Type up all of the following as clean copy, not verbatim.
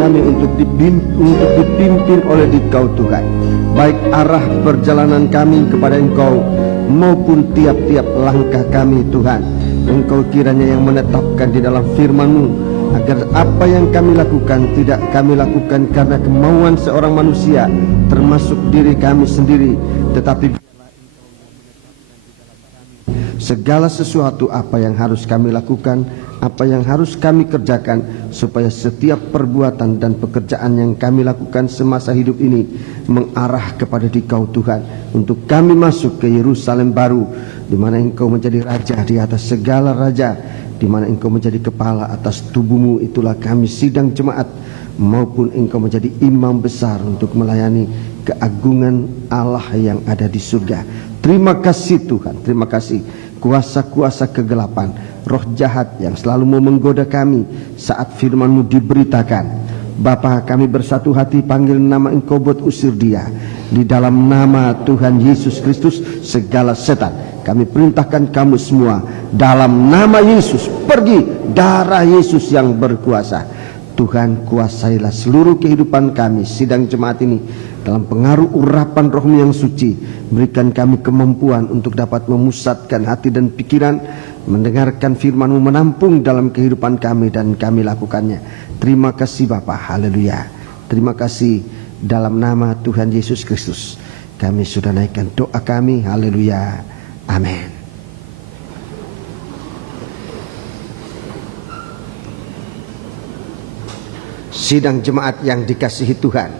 kami untuk dipimpin oleh Dikau Tuhan, baik arah perjalanan kami kepada Engkau maupun tiap-tiap langkah kami Tuhan. Engkau kiranya yang menetapkan di dalam firman-Mu, agar apa yang kami lakukan tidak kami lakukan karena kemauan seorang manusia, termasuk diri kami sendiri, tetapi segala sesuatu apa yang harus kami lakukan, apa yang harus kami kerjakan, supaya setiap perbuatan dan pekerjaan yang kami lakukan semasa hidup ini mengarah kepada Dikau Tuhan, untuk kami masuk ke Yerusalem baru, di mana Engkau menjadi raja di atas segala raja, di mana Engkau menjadi kepala atas tubuh-Mu. Itulah kami sidang jemaat, maupun Engkau menjadi imam besar untuk melayani keagungan Allah yang ada di surga. Terima kasih Tuhan, terima kasih. Kuasa-kuasa kegelapan, roh jahat yang selalu mau menggoda kami saat firman-Mu diberitakan, Bapa, kami bersatu hati panggil nama Engkau buat usir dia. Di dalam nama Tuhan Yesus Kristus, segala setan kami perintahkan kamu semua dalam nama Yesus, pergi. Darah Yesus yang berkuasa. Tuhan, kuasailah seluruh kehidupan kami sidang jemaat ini dalam pengaruh urapan Roh-Mu yang suci. Berikan kami kemampuan untuk dapat memusatkan hati dan pikiran, mendengarkan firman-Mu, menampung dalam kehidupan kami dan kami lakukannya. Terima kasih Bapa, haleluya. Terima kasih, dalam nama Tuhan Yesus Kristus kami sudah naikkan doa kami, haleluya, amin. Sidang jemaat yang dikasihi Tuhan,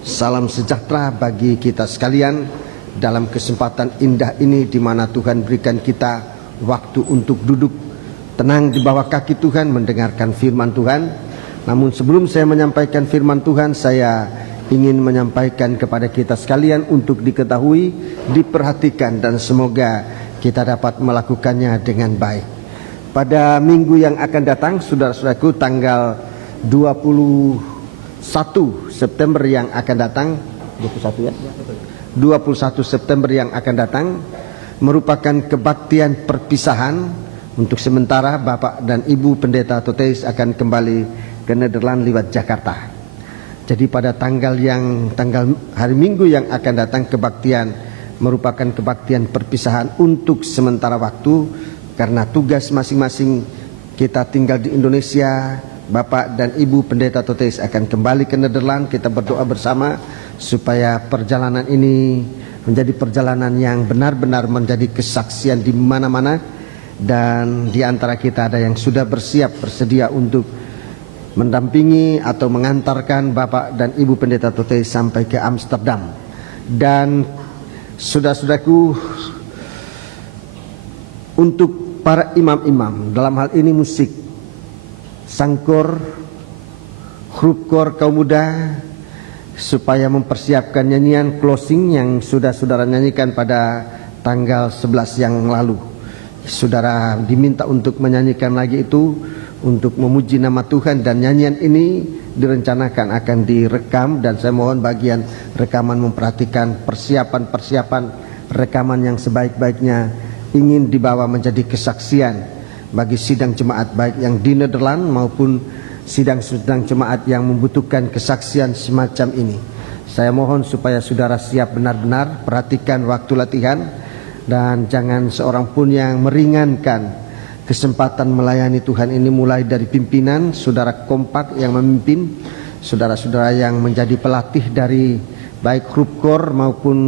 salam sejahtera bagi kita sekalian dalam kesempatan indah ini, di mana Tuhan berikan kita waktu untuk duduk tenang di bawah kaki Tuhan mendengarkan firman Tuhan. Namun sebelum saya menyampaikan firman Tuhan, saya ingin menyampaikan kepada kita sekalian untuk diketahui, diperhatikan, dan semoga kita dapat melakukannya dengan baik. Pada minggu yang akan datang, saudara-saudaraku, tanggal 21 September yang akan datang, 21 ya? 21 September yang akan datang merupakan kebaktian perpisahan. Untuk sementara Bapak dan Ibu Pendeta Toteis akan kembali ke Nederland lewat Jakarta. Jadi pada tanggal hari Minggu yang akan datang, kebaktian merupakan kebaktian perpisahan untuk sementara waktu, karena tugas masing-masing kita tinggal di Indonesia. Bapak dan Ibu Pendeta Toteis akan kembali ke Nederland. Kita berdoa bersama supaya perjalanan ini menjadi perjalanan yang benar-benar menjadi kesaksian di mana-mana. Dan di antara kita ada yang sudah bersedia untuk mendampingi atau mengantarkan Bapak dan Ibu Pendeta Toteis sampai ke Amsterdam. Dan saudara-saudaraku, untuk para imam-imam, dalam hal ini musik, sangkor, hrupkor kaum muda, supaya mempersiapkan nyanyian closing yang sudah saudara nyanyikan pada tanggal 11 yang lalu. Saudara diminta untuk menyanyikan lagi itu untuk memuji nama Tuhan, dan nyanyian ini direncanakan akan direkam, dan saya mohon bagian rekaman memperhatikan persiapan rekaman yang sebaik-baiknya, ingin dibawa menjadi kesaksian bagi sidang jemaat baik yang di Nederland maupun sidang-sidang jemaat yang membutuhkan kesaksian semacam ini. Saya mohon supaya saudara siap benar-benar, perhatikan waktu latihan, dan jangan seorang pun yang meringankan kesempatan melayani Tuhan ini, mulai dari pimpinan, saudara kompak yang memimpin, saudara-saudara yang menjadi pelatih dari baik hrupkor maupun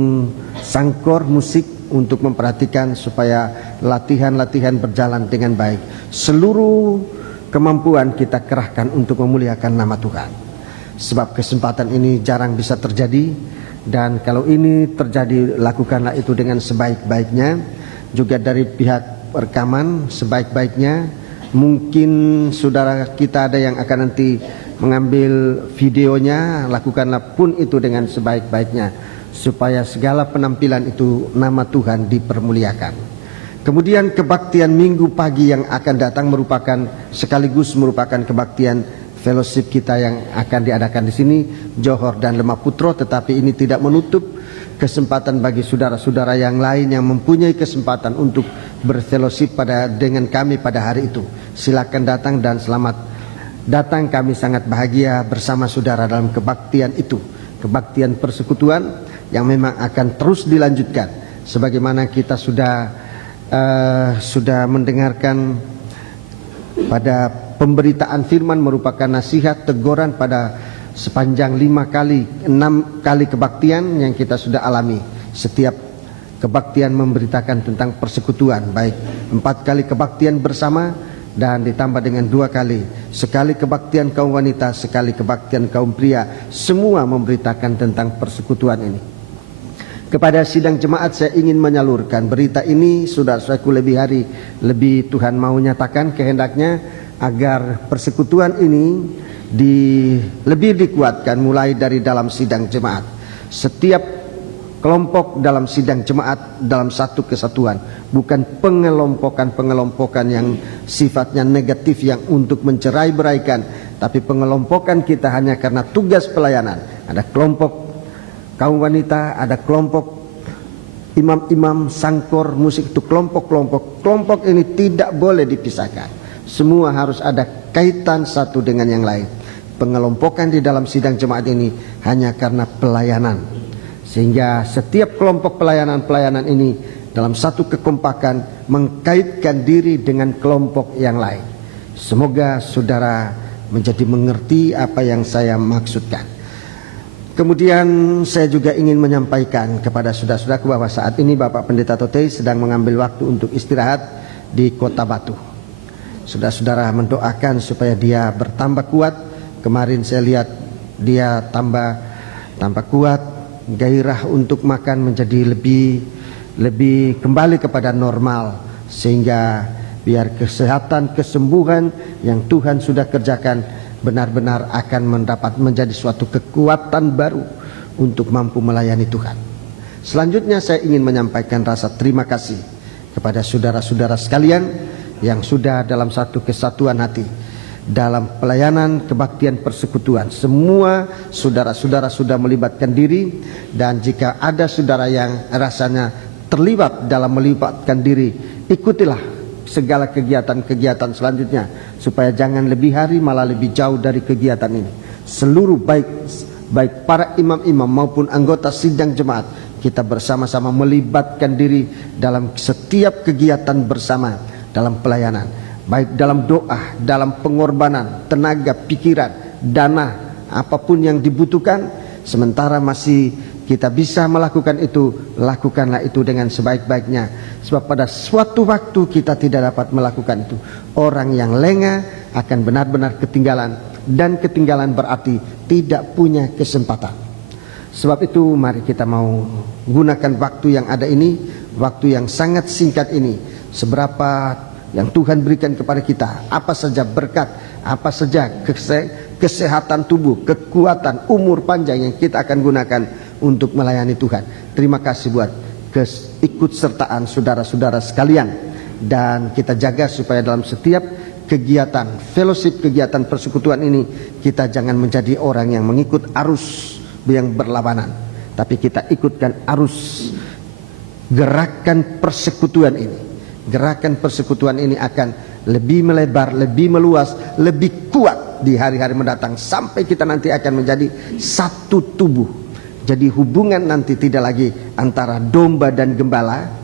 sangkor musik, untuk memperhatikan supaya latihan-latihan berjalan dengan baik. Seluruh kemampuan kita kerahkan untuk memuliakan nama Tuhan, sebab kesempatan ini jarang bisa terjadi, dan kalau ini terjadi, lakukanlah itu dengan sebaik-baiknya. Juga dari pihak rekaman sebaik-baiknya. Mungkin saudara kita ada yang akan nanti mengambil videonya, lakukanlah pun itu dengan sebaik-baiknya, supaya segala penampilan itu nama Tuhan dipermuliakan. Kemudian kebaktian minggu pagi yang akan datang sekaligus merupakan kebaktian fellowship kita yang akan diadakan di sini, Johor dan Lemah Putro. Tetapi ini tidak menutup kesempatan bagi saudara-saudara yang lain yang mempunyai kesempatan untuk berfellowship dengan kami pada hari itu. Silakan datang dan selamat datang kami sangat bahagia bersama saudara dalam kebaktian itu, kebaktian persekutuan yang memang akan terus dilanjutkan. Sebagaimana kita sudah mendengarkan pada pemberitaan firman merupakan nasihat teguran pada sepanjang 6 kali kebaktian yang kita sudah alami. Setiap kebaktian memberitakan tentang persekutuan, baik 4 kali kebaktian bersama dan ditambah dengan 2 kali, sekali kebaktian kaum wanita, sekali kebaktian kaum pria, semua memberitakan tentang persekutuan ini. Kepada sidang jemaat saya ingin menyalurkan berita ini, saudara-saudaraku, lebih Tuhan mau nyatakan kehendaknya agar persekutuan ini lebih dikuatkan mulai dari dalam sidang jemaat. Setiap kelompok dalam sidang jemaat dalam satu kesatuan, bukan pengelompokan yang sifatnya negatif yang untuk mencerai-beraikan, tapi pengelompokan kita hanya karena tugas pelayanan. Ada kelompok kaum wanita, ada kelompok imam-imam, sangkor, musik, itu kelompok ini tidak boleh dipisahkan. Semua harus ada kaitan satu dengan yang lain. Pengelompokan di dalam sidang jemaat ini hanya karena pelayanan, sehingga setiap kelompok pelayanan ini dalam satu kekompakan mengkaitkan diri dengan kelompok yang lain. Semoga saudara menjadi mengerti apa yang saya maksudkan. Kemudian saya juga ingin menyampaikan kepada saudara-saudaraku bahwa saat ini Bapak Pendeta Totei sedang mengambil waktu untuk istirahat di Kota Batu. Saudara-saudara mendoakan supaya dia bertambah kuat. Kemarin saya lihat dia tambah kuat, gairah untuk makan menjadi lebih kembali kepada normal, sehingga biar kesehatan, kesembuhan yang Tuhan sudah kerjakan benar-benar akan menjadi suatu kekuatan baru untuk mampu melayani Tuhan. Selanjutnya saya ingin menyampaikan rasa terima kasih kepada saudara-saudara sekalian yang sudah dalam satu kesatuan hati dalam pelayanan kebaktian persekutuan. Semua saudara-saudara sudah melibatkan diri, dan jika ada saudara yang rasanya terlibat dalam melibatkan diri, ikutilah segala kegiatan-kegiatan selanjutnya, supaya jangan lebih hari malah lebih jauh dari kegiatan ini. Seluruh baik para imam-imam maupun anggota sidang jemaat, kita bersama-sama melibatkan diri dalam setiap kegiatan bersama dalam pelayanan, baik dalam doa, dalam pengorbanan, tenaga, pikiran, dana, apapun yang dibutuhkan. Sementara masih kita bisa melakukan itu, lakukanlah itu dengan sebaik-baiknya. Sebab pada suatu waktu kita tidak dapat melakukan itu, orang yang lengah akan benar-benar ketinggalan, dan ketinggalan berarti tidak punya kesempatan. Sebab itu mari kita mau gunakan waktu yang ada ini, waktu yang sangat singkat ini, seberapa yang Tuhan berikan kepada kita, apa saja berkat, apa saja kesehatan tubuh, kekuatan, umur panjang yang kita akan gunakan untuk melayani Tuhan. Terima kasih buat keikutsertaan saudara-saudara sekalian, dan kita jaga supaya dalam setiap kegiatan fellowship, kegiatan persekutuan ini, kita jangan menjadi orang yang mengikut arus yang berlawanan, tapi kita ikutkan arus gerakan persekutuan ini. Gerakan persekutuan ini akan lebih melebar, lebih meluas, lebih kuat di hari-hari mendatang, sampai kita nanti akan menjadi satu tubuh. Jadi hubungan nanti tidak lagi antara domba dan gembala,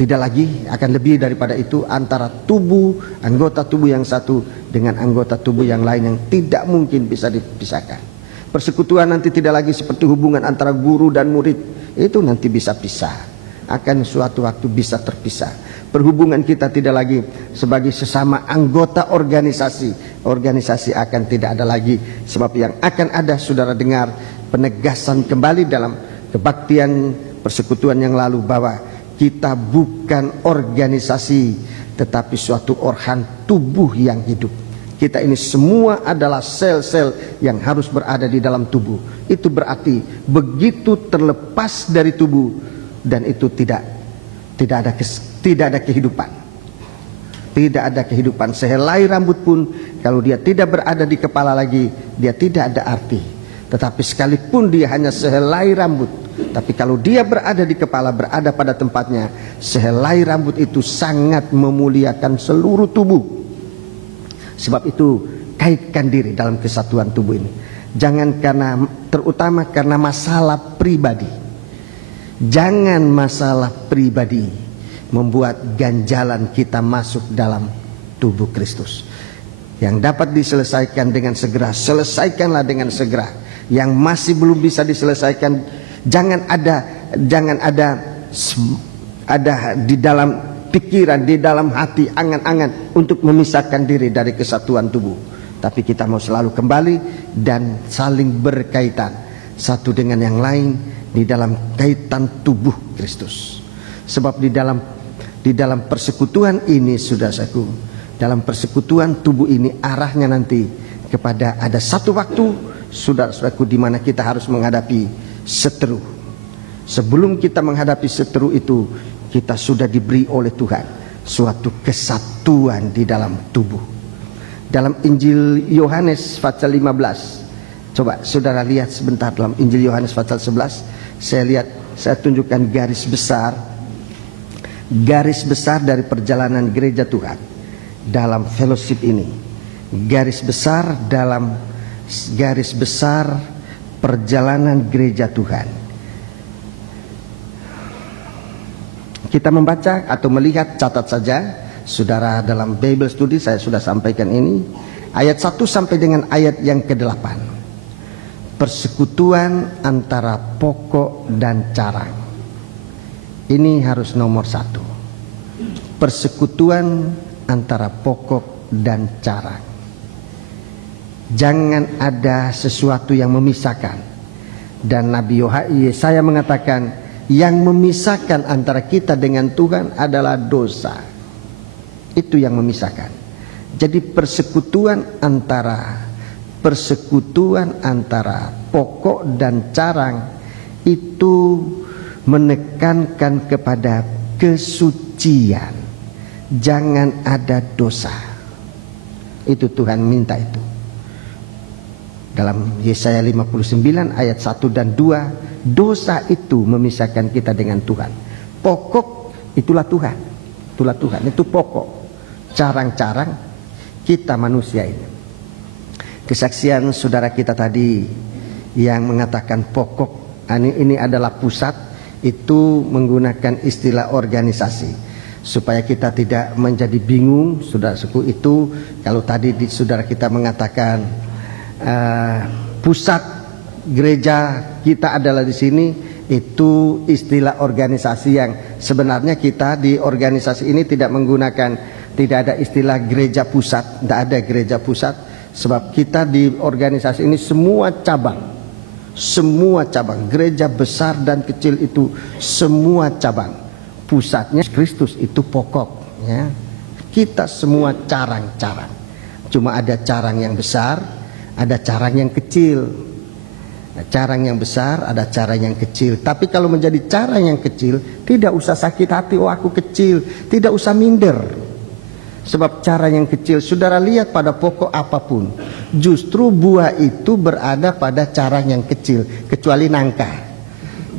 tidak lagi, akan lebih daripada itu, antara tubuh, anggota tubuh yang satu dengan anggota tubuh yang lain yang tidak mungkin bisa dipisahkan. Persekutuan nanti tidak lagi seperti hubungan antara guru dan murid, itu nanti bisa pisah, akan suatu waktu bisa terpisah. Perhubungan kita tidak lagi sebagai sesama anggota organisasi akan tidak ada lagi. Sebab yang akan ada, saudara dengar penegasan kembali dalam kebaktian persekutuan yang lalu, bahwa kita bukan organisasi, tetapi suatu organ tubuh yang hidup. Kita ini semua adalah sel-sel yang harus berada di dalam tubuh. Itu berarti begitu terlepas dari tubuh, dan itu tidak ada kehidupan. Tidak ada kehidupan. Sehelai rambut pun kalau dia tidak berada di kepala lagi, dia tidak ada arti. Tetapi sekalipun dia hanya sehelai rambut, tapi kalau dia berada di kepala, berada pada tempatnya, sehelai rambut itu sangat memuliakan seluruh tubuh. Sebab itu kaitkan diri dalam kesatuan tubuh ini. Jangan terutama karena masalah pribadi. Jangan masalah pribadi membuat ganjalan kita masuk dalam tubuh Kristus. Yang dapat diselesaikan dengan segera, selesaikanlah dengan segera. Yang masih belum bisa diselesaikan, jangan ada di dalam pikiran, di dalam hati angan-angan untuk memisahkan diri dari kesatuan tubuh. Tapi kita mau selalu kembali dan saling berkaitan satu dengan yang lain di dalam kaitan tubuh Kristus. Sebab di dalam persekutuan ini, saudaraku, dalam persekutuan tubuh ini arahnya nanti kepada ada satu waktu, saudara-saudaraku, di mana kita harus menghadapi seteru. Sebelum kita menghadapi seteru itu, kita sudah diberi oleh Tuhan suatu kesatuan di dalam tubuh. Dalam Injil Yohanes pasal 15, coba saudara lihat sebentar dalam Injil Yohanes pasal 11. Saya tunjukkan garis besar dari perjalanan gereja Tuhan dalam fellowship ini. Garis besar perjalanan gereja Tuhan. Kita membaca atau melihat, catat saja saudara, dalam Bible Study saya sudah sampaikan ini, ayat 1 sampai dengan ayat yang ke-8. Persekutuan antara pokok dan carang. Ini harus nomor 1. Persekutuan antara pokok dan carang. Jangan ada sesuatu yang memisahkan. Dan Nabi Yesaya mengatakan, yang memisahkan antara kita dengan Tuhan adalah dosa. Itu yang memisahkan. Jadi persekutuan antara pokok dan carang itu menekankan kepada kesucian. Jangan ada dosa. Itu Tuhan minta itu. Dalam Yesaya 59 ayat 1 dan 2, dosa itu memisahkan kita dengan Tuhan. Pokok itulah Tuhan. Itulah Tuhan, itu pokok. Carang-carang kita manusia ini. Kesaksian saudara kita tadi yang mengatakan pokok ini adalah pusat, itu menggunakan istilah organisasi. Supaya kita tidak menjadi bingung, saudara-saudaraku, itu kalau tadi saudara kita mengatakan pusat gereja kita adalah di sini, itu istilah organisasi yang sebenarnya kita di organisasi ini tidak ada istilah gereja pusat, tidak ada gereja pusat, sebab kita di organisasi ini semua cabang, gereja besar dan kecil itu semua cabang. Pusatnya Kristus, itu pokok, ya. Kita semua carang-carang. Cuma ada carang yang besar, ada carang yang kecil. Carang yang besar, ada carang yang kecil. Tapi kalau menjadi carang yang kecil, tidak usah sakit hati, oh aku kecil, tidak usah minder. Sebab carang yang kecil, saudara lihat pada pokok apapun, justru buah itu berada pada carang yang kecil, kecuali nangka.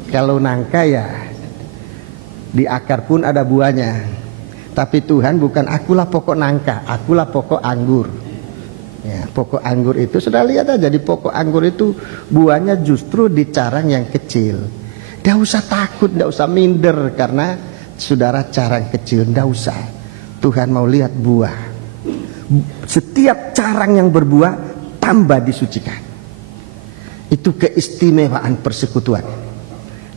Kalau nangka ya di akar pun ada buahnya. Tapi Tuhan bukan akulah pokok nangka, akulah pokok anggur. Ya, pokok anggur itu sudah lihat aja, di pokok anggur itu buahnya justru di carang yang kecil. Tidak usah takut, tidak usah minder karena saudara carang kecil, tidak usah. Tuhan mau lihat buah. Setiap carang yang berbuah tambah disucikan. Itu keistimewaan persekutuan.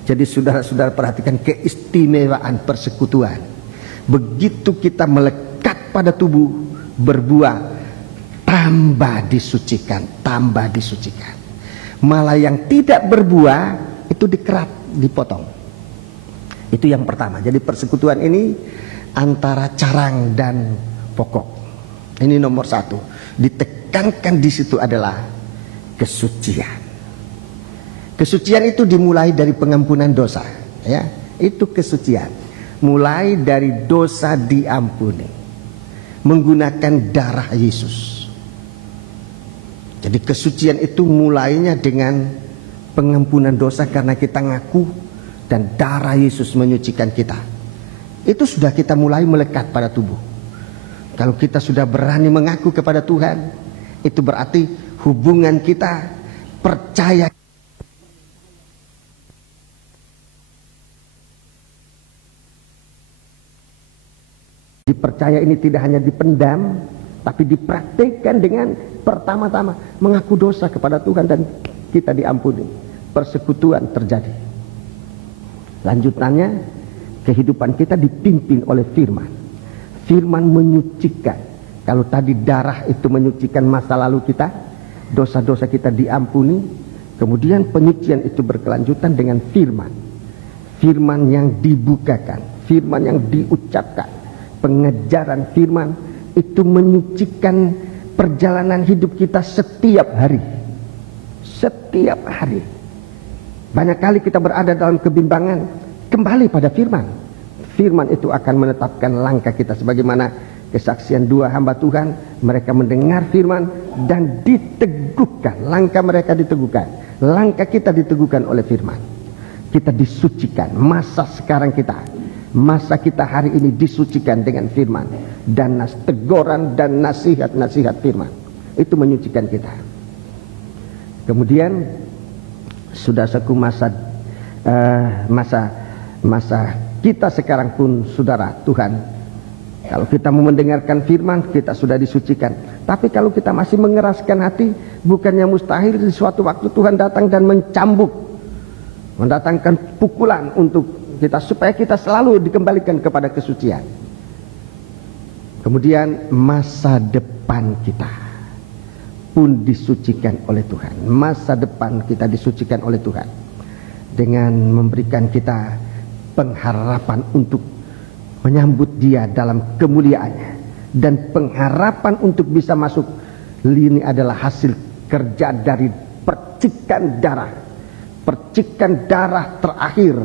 Jadi saudara-saudara perhatikan keistimewaan persekutuan. Begitu kita melekat pada tubuh, berbuah, tambah disucikan. Malah yang tidak berbuah itu dikerat, dipotong. Itu yang pertama. Jadi persekutuan ini antara carang dan pokok. Ini nomor 1. Ditekankan di situ adalah kesucian. Kesucian itu dimulai dari pengampunan dosa, ya. Itu kesucian. Mulai dari dosa diampuni menggunakan darah Yesus. Jadi kesucian itu mulainya dengan pengampunan dosa karena kita ngaku dan darah Yesus menyucikan kita. Itu sudah kita mulai melekat pada tubuh. Kalau kita sudah berani mengaku kepada Tuhan, Itu berarti hubungan kita, percaya. Dipercaya ini tidak hanya dipendam, tapi dipraktikkan dengan pertama-tama mengaku dosa kepada Tuhan dan kita diampuni. Persekutuan terjadi. Lanjutannya, kehidupan kita dipimpin oleh firman. Firman menyucikan. Kalau tadi darah itu menyucikan masa lalu kita, dosa-dosa kita diampuni. Kemudian penyucian itu berkelanjutan dengan firman. Firman yang dibukakan, firman yang diucapkan. Pengejaran firman itu menyucikan perjalanan hidup kita setiap hari. Setiap hari. Banyak kali kita berada dalam kebimbangan, kembali pada firman. Firman itu akan menetapkan langkah kita, sebagaimana kesaksian dua hamba Tuhan. Mereka mendengar firman dan diteguhkan. Langkah mereka diteguhkan. Langkah kita diteguhkan oleh firman. Kita disucikan. Masa sekarang kita, masa kita hari ini disucikan dengan firman. Dan teguran dan nasihat-nasihat firman. Itu menyucikan kita. Kemudian saudaraku, masa kita sekarang pun, saudara Tuhan, kalau kita mau mendengarkan firman, kita sudah disucikan. Tapi kalau kita masih mengeraskan hati, bukannya mustahil di suatu waktu Tuhan datang dan mencambuk, mendatangkan pukulan untuk kita, supaya kita selalu dikembalikan kepada kesucian. Kemudian masa depan kita pun disucikan oleh Tuhan. Masa depan kita disucikan oleh Tuhan dengan memberikan kita pengharapan untuk menyambut Dia dalam kemuliaannya, dan pengharapan untuk bisa masuk. Ini adalah hasil kerja dari percikan darah terakhir,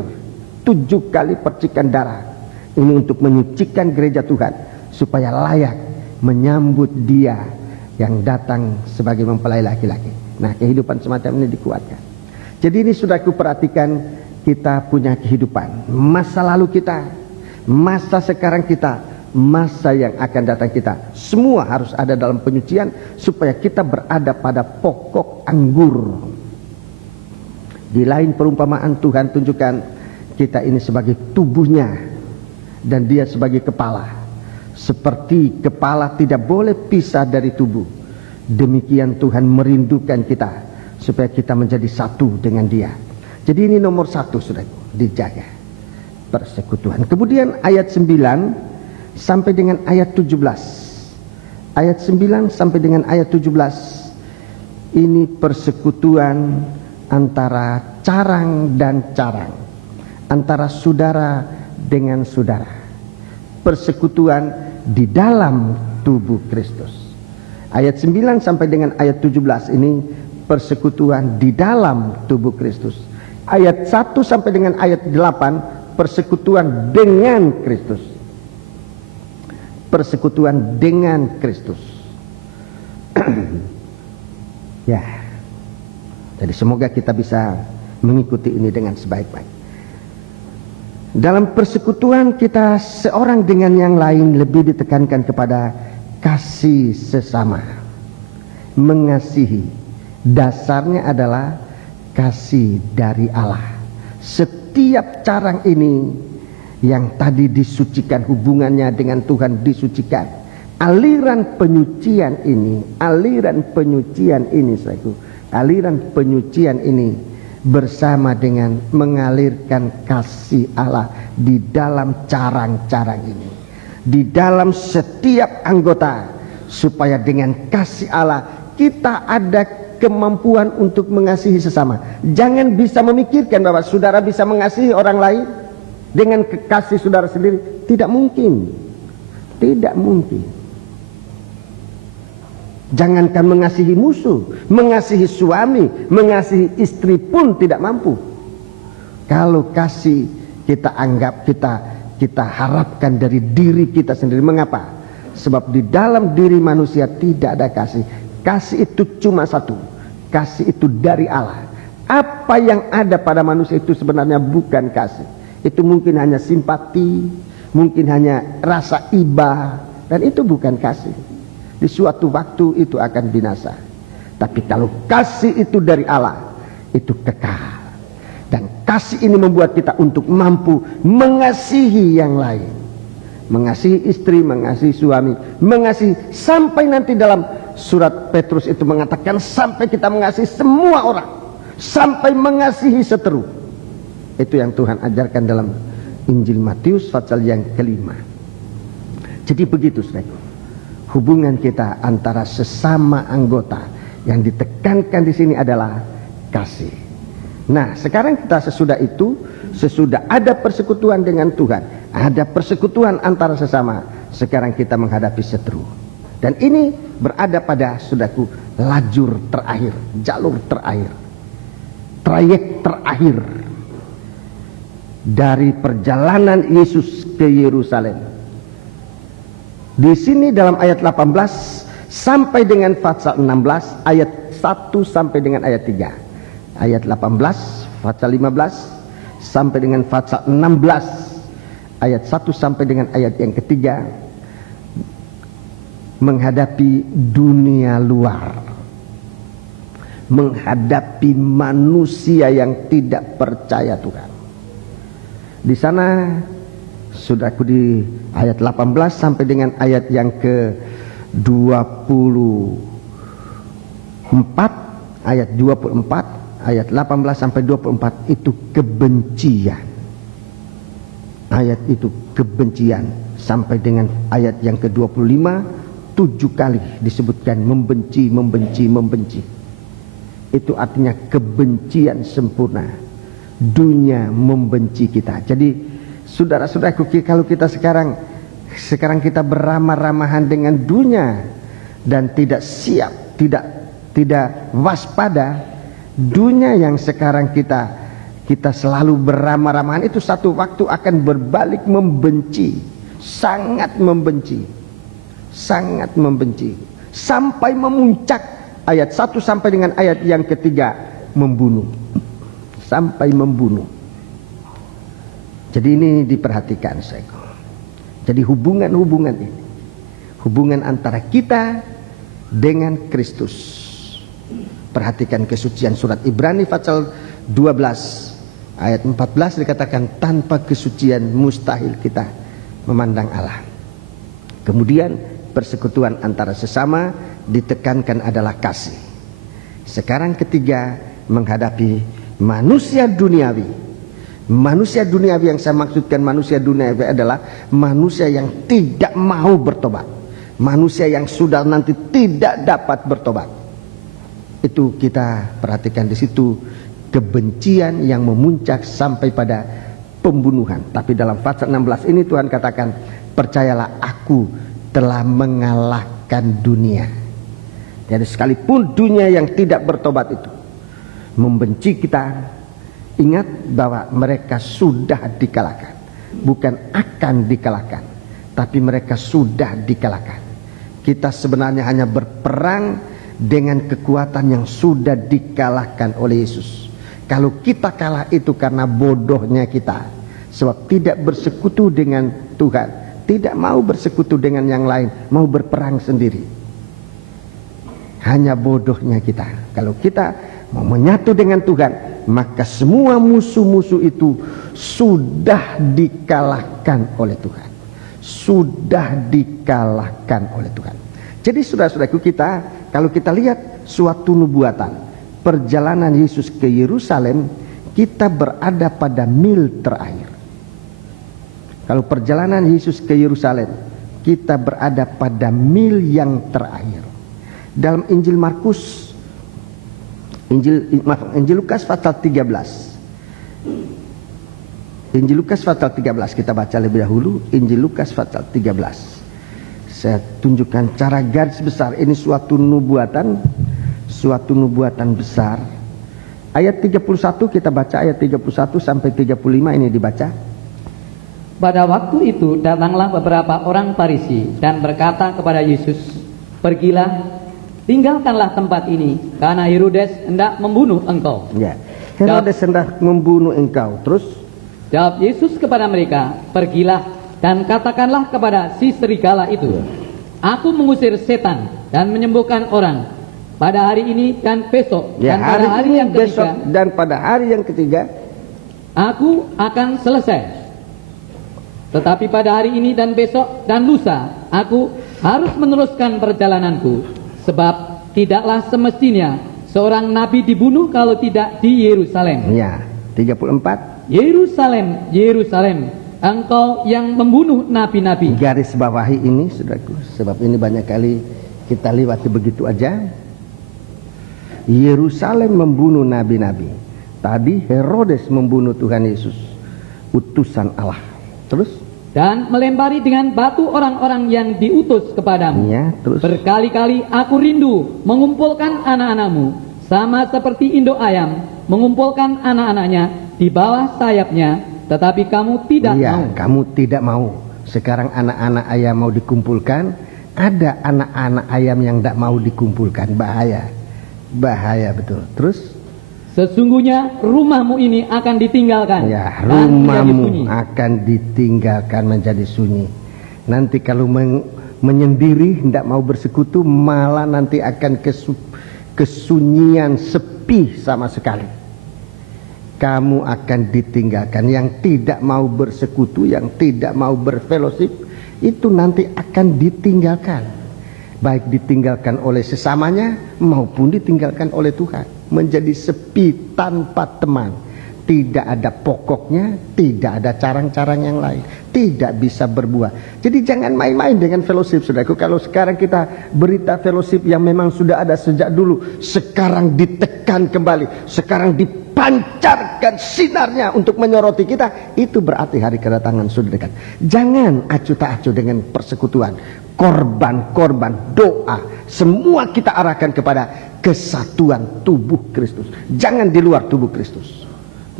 7 kali percikan darah ini untuk menyucikan gereja Tuhan supaya layak menyambut Dia yang datang sebagai mempelai laki-laki. Nah, kehidupan semacam ini dikuatkan. Jadi ini sudah aku perhatikan, kita punya kehidupan. Masa lalu kita, masa sekarang kita, masa yang akan datang kita. Semua harus ada dalam penyucian supaya kita berada pada pokok anggur. Di lain perumpamaan Tuhan tunjukkan kita ini sebagai tubuhnya dan Dia sebagai kepala. Seperti kepala tidak boleh pisah dari tubuh, demikian Tuhan merindukan kita supaya kita menjadi satu dengan Dia. Jadi ini nomor 1, saudaraku, dijaga persekutuan. Kemudian ayat 9 sampai dengan ayat 17. Ayat 9 sampai dengan ayat 17 ini persekutuan antara carang dan carang, antara saudara dengan saudara. Persekutuan di dalam tubuh Kristus. Ayat 9 sampai dengan ayat 17 ini persekutuan di dalam tubuh Kristus. Ayat 1 sampai dengan ayat 8 persekutuan dengan Kristus. Persekutuan dengan Kristus. Ya. Jadi semoga kita bisa mengikuti ini dengan sebaik-baik. Dalam persekutuan kita seorang dengan yang lain lebih ditekankan kepada kasih sesama. Mengasihi. Dasarnya adalah kasih dari Allah. Setiap carang ini yang tadi disucikan, hubungannya dengan Tuhan disucikan. Aliran penyucian ini bersama dengan mengalirkan kasih Allah di dalam carang-carang ini, di dalam setiap anggota, supaya dengan kasih Allah kita ada kemampuan untuk mengasihi sesama. Jangan bisa memikirkan bahwa saudara bisa mengasihi orang lain dengan kasih saudara sendiri. Tidak mungkin. Tidak mungkin. Jangankan mengasihi musuh, mengasihi suami, mengasihi istri pun tidak mampu. Kalau kasih kita anggap, kita harapkan dari diri kita sendiri. Mengapa? Sebab di dalam diri manusia tidak ada kasih. Kasih itu cuma satu. Kasih itu dari Allah. Apa yang ada pada manusia itu sebenarnya bukan kasih. Itu mungkin hanya simpati, mungkin hanya rasa iba, dan itu bukan kasih. Di suatu waktu itu akan binasa. Tapi kalau kasih itu dari Allah, itu kekal. Dan kasih ini membuat kita untuk mampu mengasihi yang lain. Mengasihi istri, mengasihi suami, mengasihi sampai nanti dalam surat Petrus itu mengatakan sampai kita mengasihi semua orang. Sampai mengasihi seteru. Itu yang Tuhan ajarkan dalam Injil Matius pasal yang kelima. Jadi begitu, saudara. Hubungan kita antara sesama anggota yang ditekankan di sini adalah kasih. Nah, sekarang kita sesudah ada persekutuan dengan Tuhan, ada persekutuan antara sesama, sekarang kita menghadapi seteru. Dan ini berada pada, saudaraku, lajur terakhir, jalur terakhir, trayek terakhir dari perjalanan Yesus ke Yerusalem. Di sini dalam ayat 18 sampai dengan pasal 16 ayat 1 sampai dengan ayat 3. Ayat 18 pasal 15 sampai dengan pasal 16 ayat 1 sampai dengan ayat yang ketiga menghadapi dunia luar. Menghadapi manusia yang tidak percaya Tuhan. Di sana saudaraku di ayat 18 sampai dengan ayat yang ke-24, ayat 24, ayat 18 sampai 24 itu kebencian. Ayat itu kebencian sampai dengan ayat yang ke-25 7 kali disebutkan membenci, membenci, membenci. Itu artinya kebencian sempurna. Dunia membenci kita. Jadi saudara-saudaraku, kalau kita sekarang kita beramah-ramahan dengan dunia dan tidak siap, tidak waspada, dunia yang sekarang kita selalu beramah-ramahan itu satu waktu akan berbalik membenci, sangat membenci, sangat membenci, sampai memuncak ayat 1 sampai dengan ayat yang ketiga membunuh, sampai membunuh. Jadi ini diperhatikan, saudara. Jadi hubungan-hubungan ini, hubungan antara kita dengan Kristus. Perhatikan kesucian surat Ibrani pasal 12 ayat 14 dikatakan tanpa kesucian mustahil kita memandang Allah. Kemudian persekutuan antara sesama ditekankan adalah kasih. Sekarang ketiga menghadapi manusia duniawi. Manusia duniawi yang saya maksudkan manusia duniawi adalah manusia yang tidak mau bertobat. Manusia yang sudah nanti tidak dapat bertobat. Itu kita perhatikan di situ kebencian yang memuncak sampai pada pembunuhan. Tapi dalam pasal 16 ini Tuhan katakan, percayalah aku telah mengalahkan dunia. Jadi sekalipun dunia yang tidak bertobat itu membenci kita, ingat bahwa mereka sudah dikalahkan. Bukan akan dikalahkan, tapi mereka sudah dikalahkan. Kita sebenarnya hanya berperang dengan kekuatan yang sudah dikalahkan oleh Yesus. Kalau kita kalah itu karena bodohnya kita, sebab tidak bersekutu dengan Tuhan, tidak mau bersekutu dengan yang lain, mau berperang sendiri. Hanya bodohnya kita. Kalau kita mau menyatu dengan Tuhan, maka semua musuh-musuh itu sudah dikalahkan oleh Tuhan. Sudah dikalahkan oleh Tuhan. Jadi saudara-saudaraku, kita kalau kita lihat suatu nubuatan perjalanan Yesus ke Yerusalem, kita berada pada mil terakhir. Kalau perjalanan Yesus ke Yerusalem, kita berada pada mil yang terakhir. Dalam Injil Markus, Injil Lukas pasal 13. Injil Lukas pasal 13 kita baca lebih dahulu. Injil Lukas pasal 13. Saya tunjukkan cara garis besar. Ini suatu nubuatan besar. Ayat 31 kita baca, ayat 31 sampai 35 ini dibaca. Pada waktu itu datanglah beberapa orang Farisi dan berkata kepada Yesus, "Pergilah, tinggalkanlah tempat ini, karena Herodes hendak membunuh engkau." Ya, Herodes hendak membunuh engkau. Terus jawab Yesus kepada mereka, "Pergilah dan katakanlah kepada si serigala itu, Aku mengusir setan dan menyembuhkan orang pada hari ini dan besok, Ya, dan pada hari ini, yang besok, ketiga dan pada hari yang ketiga aku akan selesai. Tetapi pada hari ini dan besok dan lusa aku harus meneruskan perjalananku, sebab tidaklah semestinya seorang nabi dibunuh kalau tidak di Yerusalem. Ya, 34. Yerusalem, Yerusalem, engkau yang membunuh nabi-nabi. Garis bawahi ini, saudaraku, sebab ini banyak kali kita lewati begitu aja. Yerusalem membunuh nabi-nabi. Tadi Herodes membunuh Tuhan Yesus, utusan Allah. Terus? Dan melempari dengan batu orang-orang yang diutus kepadamu. Ya, terus. Berkali-kali aku rindu mengumpulkan anak-anakmu, sama seperti induk ayam mengumpulkan anak-anaknya di bawah sayapnya, tetapi kamu tidak mau. Kamu tidak mau. Sekarang anak-anak ayam mau dikumpulkan, ada anak-anak ayam yang tidak mau dikumpulkan. Bahaya, bahaya betul. Terus? Sesungguhnya rumahmu ini akan ditinggalkan. Ya, dan menjadi sunyi. rumahmu akan ditinggalkan menjadi sunyi. Nanti kalau menyendiri, tidak mau bersekutu, malah nanti akan kesunyian, sepi sama sekali. Kamu akan ditinggalkan. Yang tidak mau bersekutu, yang tidak mau berfellowship, itu nanti akan ditinggalkan. Baik ditinggalkan oleh sesamanya maupun ditinggalkan oleh Tuhan. Menjadi sepi tanpa teman. Tidak ada pokoknya, tidak ada carang-carang yang lain, tidak bisa berbuah. Jadi jangan main-main dengan fellowship, saudaraku. Kalau sekarang kita berita fellowship yang memang sudah ada sejak dulu, sekarang ditekan kembali, sekarang dipancarkan sinarnya untuk menyoroti kita, itu berarti hari kedatangan sudah dekat. Jangan acuh tak acuh dengan persekutuan, korban-korban, doa, semua kita arahkan kepada kesatuan tubuh Kristus. Jangan di luar tubuh Kristus.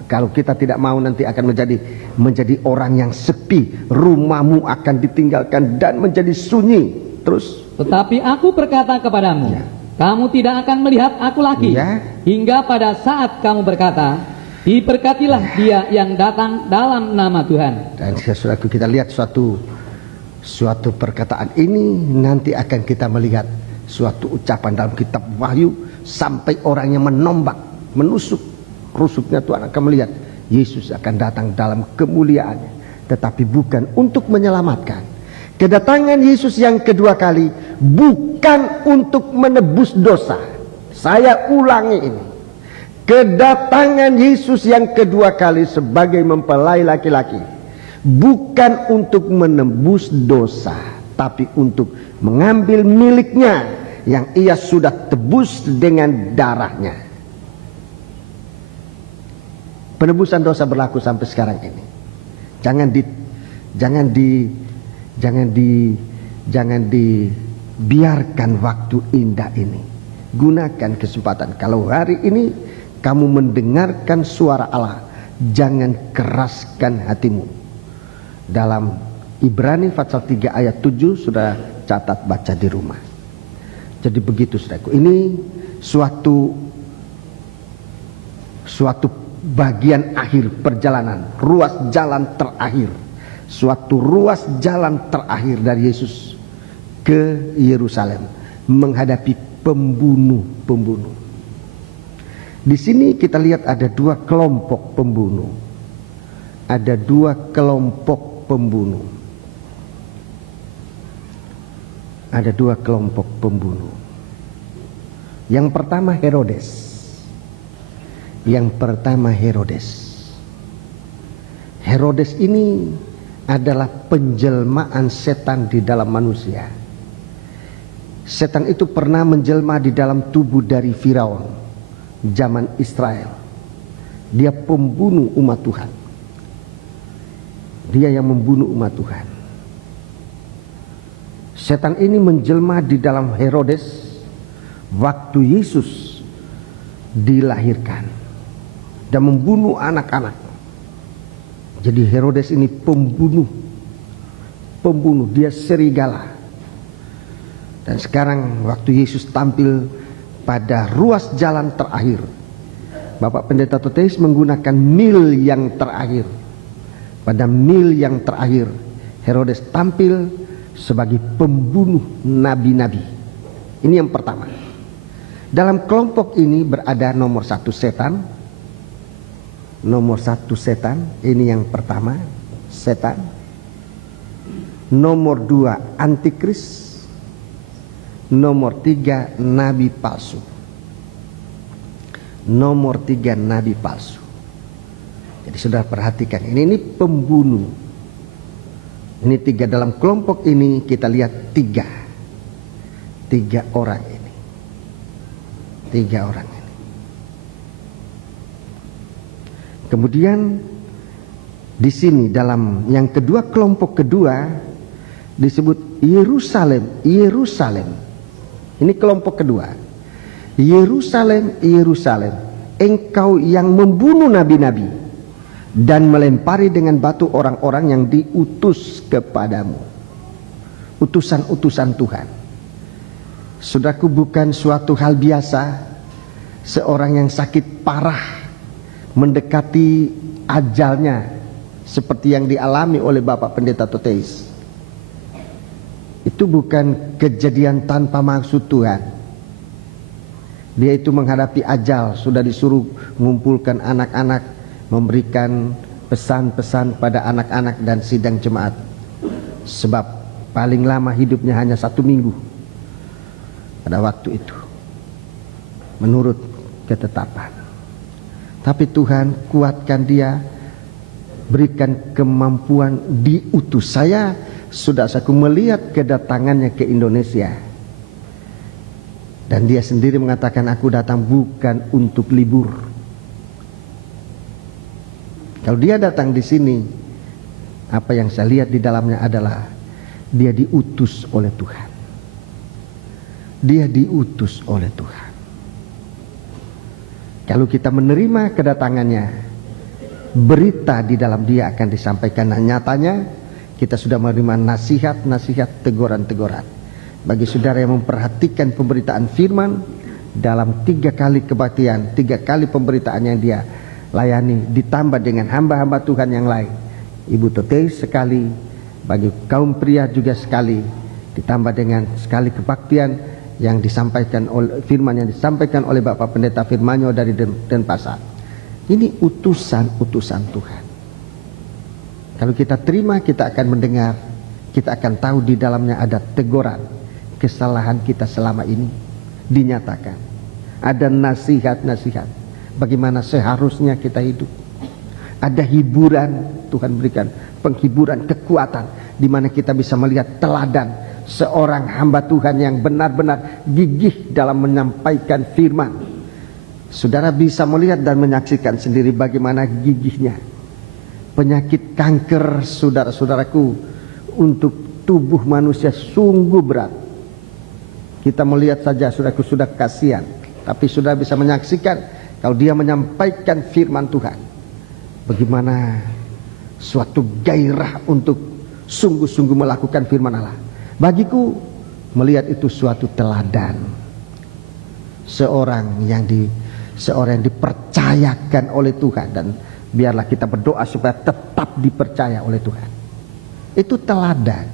Kalau kita tidak mau, nanti akan menjadi orang yang sepi. Rumahmu akan ditinggalkan dan menjadi sunyi. Terus? Tetapi aku berkata kepadamu, kamu tidak akan melihat aku lagi, hingga pada saat kamu berkata, diberkatilah dia yang datang dalam nama Tuhan. Dan saudaraku, kita lihat suatu perkataan ini, nanti akan kita melihat suatu ucapan dalam kitab Wahyu, sampai orang yang menombak, menusuk rusuknya, Tuhan akan melihat Yesus akan datang dalam kemuliaannya, tetapi bukan untuk menyelamatkan. Kedatangan Yesus yang kedua kali bukan untuk menebus dosa. Saya ulangi ini. Kedatangan Yesus yang kedua kali sebagai mempelai laki-laki bukan untuk menebus dosa, tapi untuk mengambil miliknya yang ia sudah tebus dengan darahnya. Penebusan dosa berlaku sampai sekarang ini. Jangan dibiarkan waktu indah ini. Gunakan kesempatan. Kalau hari ini kamu mendengarkan suara Allah, jangan keraskan hatimu. Dalam Ibrani pasal 3 ayat 7 sudah catat, baca di rumah. Jadi begitu, saudaraku. Ini suatu bagian akhir perjalanan, ruas jalan terakhir, suatu ruas jalan terakhir dari Yesus ke Yerusalem menghadapi pembunuh-pembunuh. Di sini kita lihat ada dua kelompok pembunuh. Ada dua kelompok pembunuh. Ada dua kelompok pembunuh. Yang pertama Herodes. Yang pertama Herodes. Herodes ini adalah penjelmaan setan di dalam manusia. Setan itu pernah menjelma di dalam tubuh dari Firaun zaman Israel. Dia pembunuh umat Tuhan. Dia yang membunuh umat Tuhan. Setan ini menjelma di dalam Herodes waktu Yesus dilahirkan dan membunuh anak-anak. Jadi Herodes ini pembunuh, dia serigala. Dan sekarang waktu Yesus tampil pada ruas jalan terakhir, Bapak Pendeta Toteis menggunakan mil yang terakhir. Pada mil yang terakhir Herodes tampil sebagai pembunuh nabi-nabi. Ini yang pertama. Dalam kelompok ini berada nomor satu setan. Nomor satu setan, ini yang pertama, setan. Nomor dua antikris. Nomor tiga nabi palsu. Nomor tiga nabi palsu. Jadi saudara perhatikan, ini pembunuh. Ini tiga, dalam kelompok ini kita lihat tiga orang ini. Tiga orang ini. Kemudian di sini dalam yang kedua, kelompok kedua disebut Yerusalem. Yerusalem. Ini kelompok kedua. Yerusalem, Yerusalem, engkau yang membunuh nabi-nabi dan melempari dengan batu orang-orang yang diutus kepadamu. Utusan-utusan Tuhan. Saudaraku, bukan suatu hal biasa seorang yang sakit parah mendekati ajalnya seperti yang dialami oleh Bapak Pendeta Toteis. Itu bukan kejadian tanpa maksud Tuhan. Dia itu menghadapi ajal, sudah disuruh mengumpulkan anak-anak, memberikan pesan-pesan pada anak-anak dan sidang jemaat. Sebab paling lama hidupnya hanya 1 minggu pada waktu itu, menurut ketetapan. Tapi Tuhan kuatkan dia, berikan kemampuan diutus. Saya sudah melihat kedatangannya ke Indonesia, dan dia sendiri mengatakan, aku datang bukan untuk libur. Kalau dia datang di sini, apa yang saya lihat di dalamnya adalah dia diutus oleh Tuhan. Dia diutus oleh Tuhan. Kalau kita menerima kedatangannya, berita di dalam dia akan disampaikan. Nah, nyatanya kita sudah menerima nasihat-nasihat, teguran-teguran. Bagi saudara yang memperhatikan pemberitaan firman, dalam 3 kali kebaktian, 3 kali pemberitaan yang dia layani, ditambah dengan hamba-hamba Tuhan yang lain. Ibu Toteis sekali, bagi kaum pria juga sekali, ditambah dengan sekali kebaktian yang disampaikan oleh firman yang disampaikan oleh Bapak Pendeta Firmanyo dari Denpasar. Ini utusan-utusan Tuhan. Kalau kita terima, kita akan mendengar, kita akan tahu di dalamnya ada teguran kesalahan kita selama ini dinyatakan. Ada nasihat-nasihat bagaimana seharusnya kita hidup. Ada hiburan, Tuhan berikan penghiburan, kekuatan, di mana kita bisa melihat teladan seorang hamba Tuhan yang benar-benar gigih dalam menyampaikan firman. Saudara bisa melihat dan menyaksikan sendiri bagaimana gigihnya. Penyakit kanker, saudara-saudaraku, untuk tubuh manusia sungguh berat. Kita melihat saja, saudaraku, sudah kasihan. Tapi sudah bisa menyaksikan kalau dia menyampaikan firman Tuhan, bagaimana suatu gairah untuk sungguh-sungguh melakukan firman Allah. Bagiku melihat itu suatu teladan. Seorang yang dipercayakan oleh Tuhan, dan biarlah kita berdoa supaya tetap dipercaya oleh Tuhan. Itu teladan.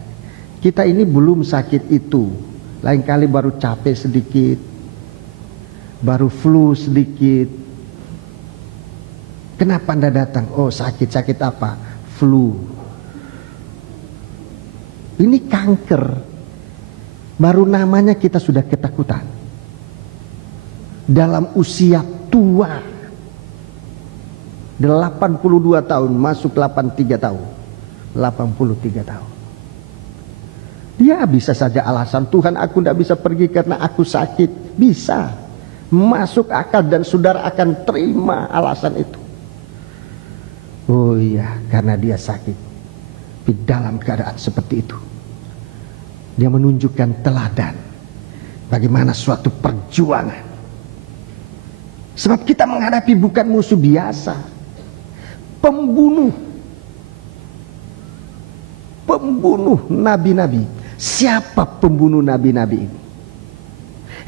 Kita ini belum sakit itu. Lain kali baru capek sedikit, baru flu sedikit. Kenapa Anda datang? Oh, sakit apa? Flu. Ini kanker. Baru namanya kita sudah ketakutan. Dalam usia tua, 82 tahun, masuk 83 tahun. 83 tahun. Dia bisa saja alasan, Tuhan, aku tidak bisa pergi karena aku sakit. Bisa. Masuk akal, dan saudara akan terima alasan itu. Oh iya, karena dia sakit. Di dalam keadaan seperti itu, dia menunjukkan teladan bagaimana suatu perjuangan. Sebab kita menghadapi bukan musuh biasa, pembunuh nabi-nabi. Siapa pembunuh nabi-nabi ini?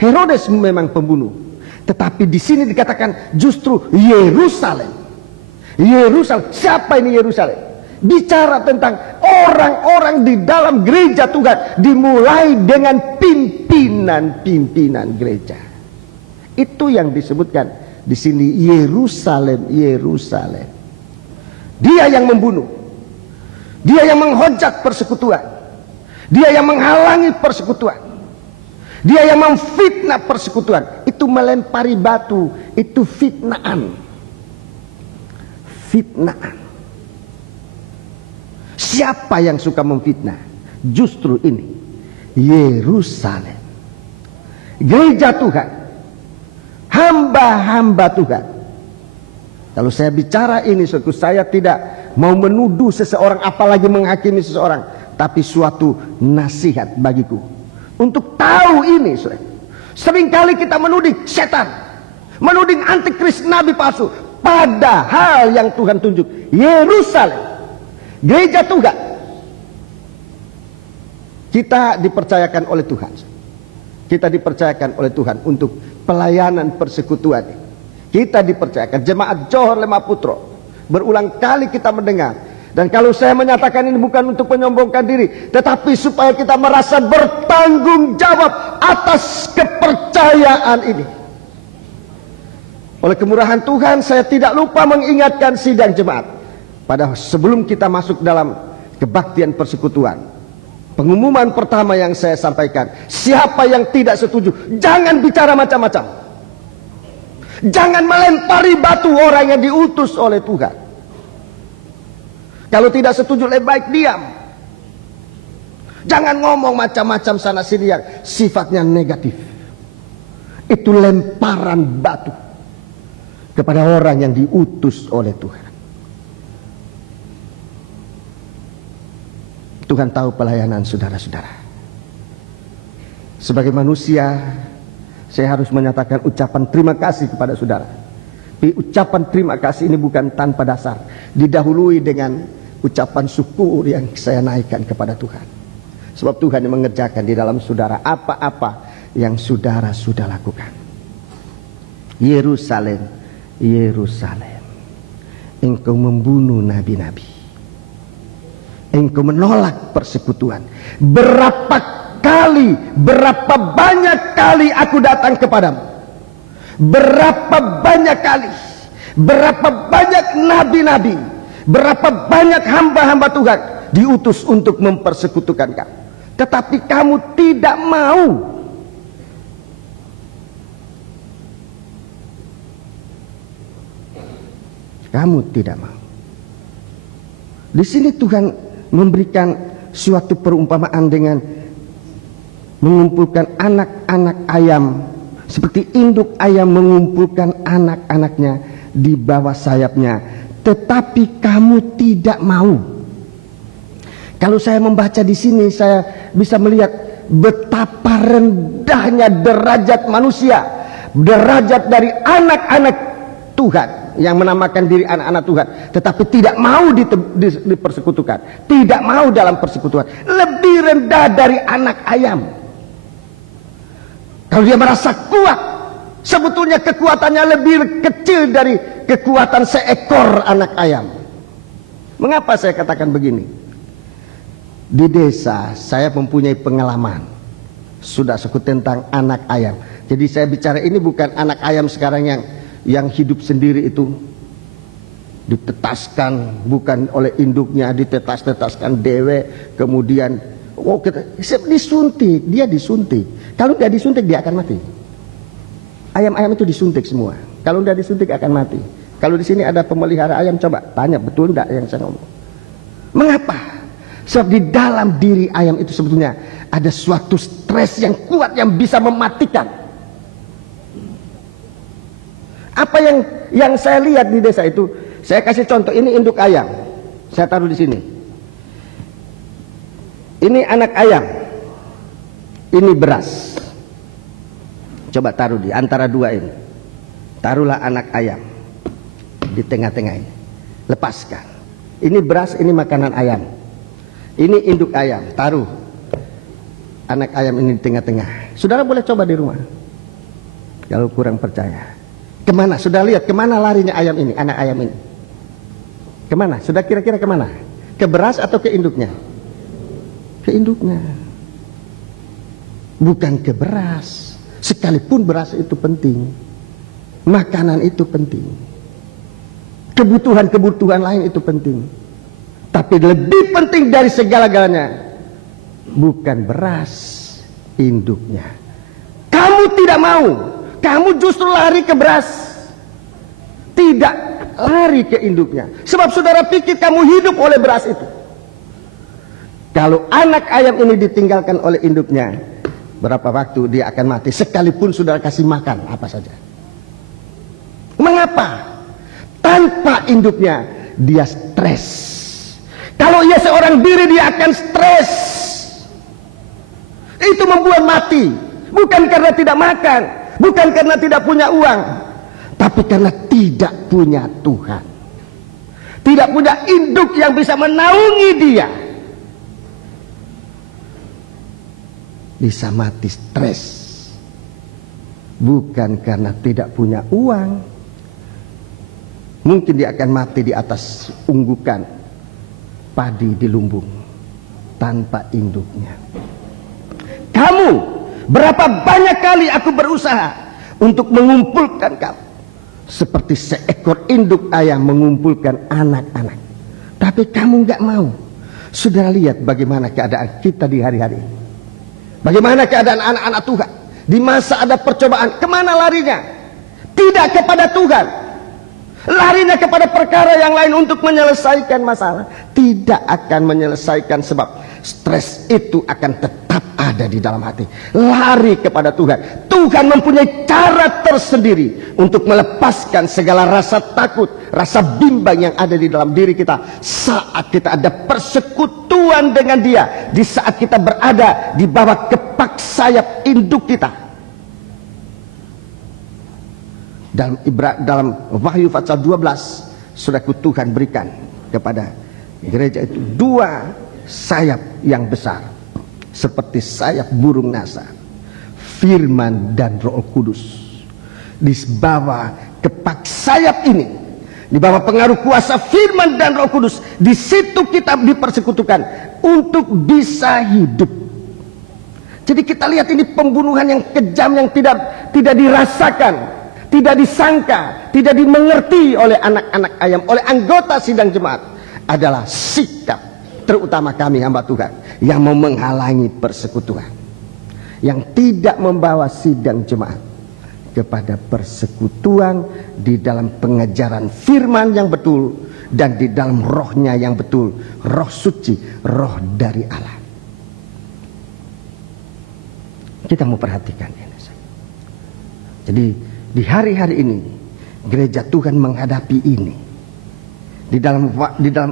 Herodes memang pembunuh, tetapi di sini dikatakan justru Yerusalem. Yerusalem, siapa ini Yerusalem? Bicara tentang orang-orang di dalam gereja Tuhan, dimulai dengan pimpinan-pimpinan gereja. Itu yang disebutkan di sini, Yerusalem, Yerusalem. Dia yang membunuh, dia yang menghujat persekutuan, dia yang menghalangi persekutuan, dia yang memfitnah persekutuan. Itu melempari batu, itu fitnaan. Fitnaan. Siapa yang suka memfitnah? Justru ini, Yerusalem, gereja Tuhan, hamba-hamba Tuhan. Kalau saya bicara ini, saya tidak mau menuduh seseorang, apalagi menghakimi seseorang, tapi suatu nasihat bagiku untuk tahu ini. Seringkali kita menuding setan, menuding antikris, nabi palsu, padahal yang Tuhan tunjuk, Yerusalem, gereja Tuhan. Kita dipercayakan oleh Tuhan. Kita dipercayakan oleh Tuhan untuk pelayanan persekutuan. Kita dipercayakan, jemaat Johor Lemah Putro, berulang kali kita mendengar. Dan kalau saya menyatakan ini bukan untuk menyombongkan diri, tetapi supaya kita merasa bertanggung jawab atas kepercayaan ini. Oleh kemurahan Tuhan, saya tidak lupa mengingatkan sidang jemaat. Pada sebelum kita masuk dalam kebaktian persekutuan, pengumuman pertama yang saya sampaikan, siapa yang tidak setuju, jangan bicara macam-macam. Jangan melempari batu orang yang diutus oleh Tuhan. Kalau tidak setuju, lebih baik diam. Jangan ngomong macam-macam sana sini yang sifatnya negatif. Itu lemparan batu kepada orang yang diutus oleh Tuhan. Tuhan tahu pelayanan saudara-saudara. Sebagai manusia, saya harus menyatakan ucapan terima kasih kepada saudara. Tapi ucapan terima kasih ini bukan tanpa dasar, didahului dengan ucapan syukur yang saya naikkan kepada Tuhan. Sebab Tuhan yang mengerjakan di dalam saudara apa-apa yang saudara sudah lakukan. Yerusalem, Yerusalem, engkau membunuh nabi-nabi, engkau menolak persekutuan. Berapa banyak kali aku datang kepadamu, berapa banyak kali, berapa banyak nabi-nabi, berapa banyak hamba-hamba Tuhan diutus untuk mempersekutukan kamu, tetapi kamu tidak mau. Kamu tidak mau. Di sini Tuhan memberikan suatu perumpamaan dengan mengumpulkan anak-anak ayam, seperti induk ayam mengumpulkan anak-anaknya di bawah sayapnya, tetapi kamu tidak mau. Kalau saya membaca di sini, saya bisa melihat betapa rendahnya derajat manusia, derajat dari anak-anak Tuhan yang menamakan diri anak-anak Tuhan, tetapi tidak mau dipersekutukan, tidak mau dalam persekutuan. Lebih rendah dari anak ayam. Kalau dia merasa kuat, sebetulnya kekuatannya lebih kecil dari kekuatan seekor anak ayam. Mengapa saya katakan begini? Di desa saya mempunyai pengalaman sudah suku tentang anak ayam. Jadi saya bicara ini bukan anak ayam sekarang yang hidup sendiri itu, ditetaskan bukan oleh induknya, ditetas-tetaskan dewe, kemudian disuntik, dia disuntik. Kalau tidak disuntik dia akan mati. Ayam-ayam itu disuntik semua. Kalau tidak disuntik akan mati. Kalau di sini ada pemelihara ayam, coba tanya betul tidak yang saya ngomong. Mengapa? Sebab di dalam diri ayam itu sebetulnya ada suatu stres yang kuat yang bisa mematikan. Apa yang saya lihat di desa itu, saya kasih contoh, ini induk ayam. Saya taruh di sini. Ini anak ayam. Ini beras. Coba taruh di antara dua ini. Taruhlah anak ayam di tengah-tengah ini. Lepaskan. Ini beras, ini makanan ayam. Ini induk ayam. Taruh anak ayam ini di tengah-tengah. Saudara boleh coba di rumah. Kalau kurang percaya. Kemana? Sudah lihat kemana larinya ayam ini, anak ayam ini? Kemana? Sudah kira-kira kemana? Ke beras atau ke induknya? ke induknya, bukan ke beras. Sekalipun beras itu penting, makanan itu penting, kebutuhan-kebutuhan lain itu penting, tapi lebih penting dari segala-galanya bukan beras, induknya. Kamu tidak mau, kamu justru lari ke beras, tidak lari ke induknya. Sebab saudara pikir kamu hidup oleh beras itu. Kalau anak ayam ini ditinggalkan oleh induknya, berapa waktu dia akan mati, sekalipun saudara kasih makan apa saja. Mengapa? Tanpa induknya dia stres. Kalau ia seorang diri dia akan stres. Itu membuat mati, bukan karena tidak makan, bukan karena tidak punya uang, tapi karena tidak punya Tuhan, tidak punya induk yang bisa menaungi dia. Bisa mati stres, bukan karena tidak punya uang. Mungkin dia akan mati di atas unggukan padi di lumbung tanpa induknya. Kamu, berapa banyak kali aku berusaha untuk mengumpulkan kamu, seperti seekor induk ayam mengumpulkan anak-anak, tapi kamu gak mau. Saudara lihat bagaimana keadaan kita di hari-hari ini. Bagaimana keadaan anak-anak Tuhan di masa ada percobaan? Kemana larinya? Tidak kepada Tuhan, larinya kepada perkara yang lain untuk menyelesaikan masalah. Tidak akan menyelesaikan, sebab stres itu akan tetap ada di dalam hati. Lari kepada Tuhan. Tuhan mempunyai cara tersendiri untuk melepaskan segala rasa takut, rasa bimbang yang ada di dalam diri kita saat kita ada persekutuan dengan Dia, di saat kita berada di bawah kepak sayap induk kita. Dalam Wahyu pasal 12, saudaraku, Tuhan berikan kepada gereja itu dua sayap yang besar, seperti sayap burung nasar, firman dan Roh Kudus. Di bawah kepak sayap ini, di bawah pengaruh kuasa firman dan Roh Kudus, di situ kita dipersekutukan untuk bisa hidup. Jadi kita lihat ini pembunuhan yang kejam yang tidak dirasakan, tidak disangka, tidak dimengerti oleh anak-anak ayam, oleh anggota sidang jemaat, adalah sikap terutama kami hamba Tuhan yang mau menghalangi persekutuan, yang tidak membawa sidang jemaat kepada persekutuan di dalam pengajaran firman yang betul dan di dalam rohnya yang betul, roh suci, roh dari Allah. Kita mau perhatikan ini. Jadi di hari-hari ini gereja Tuhan menghadapi ini. Di dalam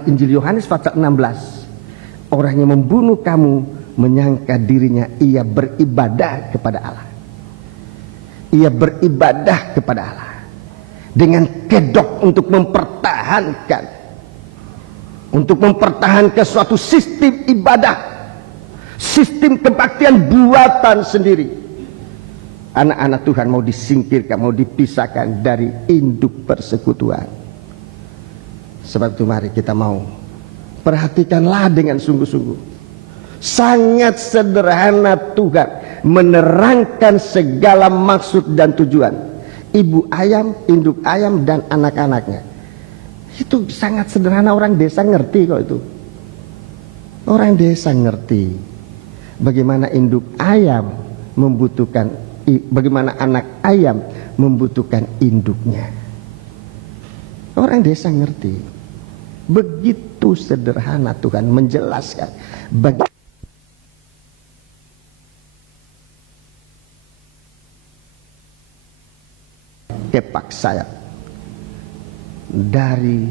Injil Yohanes pasal 16, orang yang membunuh kamu menyangka dirinya ia beribadah kepada Allah. Ia beribadah kepada Allah dengan kedok untuk mempertahankan suatu sistem ibadah, sistem kebaktian buatan sendiri. Anak-anak Tuhan mau disingkirkan, mau dipisahkan dari induk persekutuan. Sebab itu mari kita mau perhatikanlah dengan sungguh-sungguh. Sangat sederhana Tuhan menerangkan segala maksud dan tujuan ibu ayam, induk ayam, dan anak-anaknya. Itu sangat sederhana, orang desa ngerti kok itu. Orang desa ngerti bagaimana induk ayam membutuhkan, bagaimana anak ayam membutuhkan induknya. Orang desa ngerti. Begitu sederhana Tuhan menjelaskan bagaimana kepak sayap dari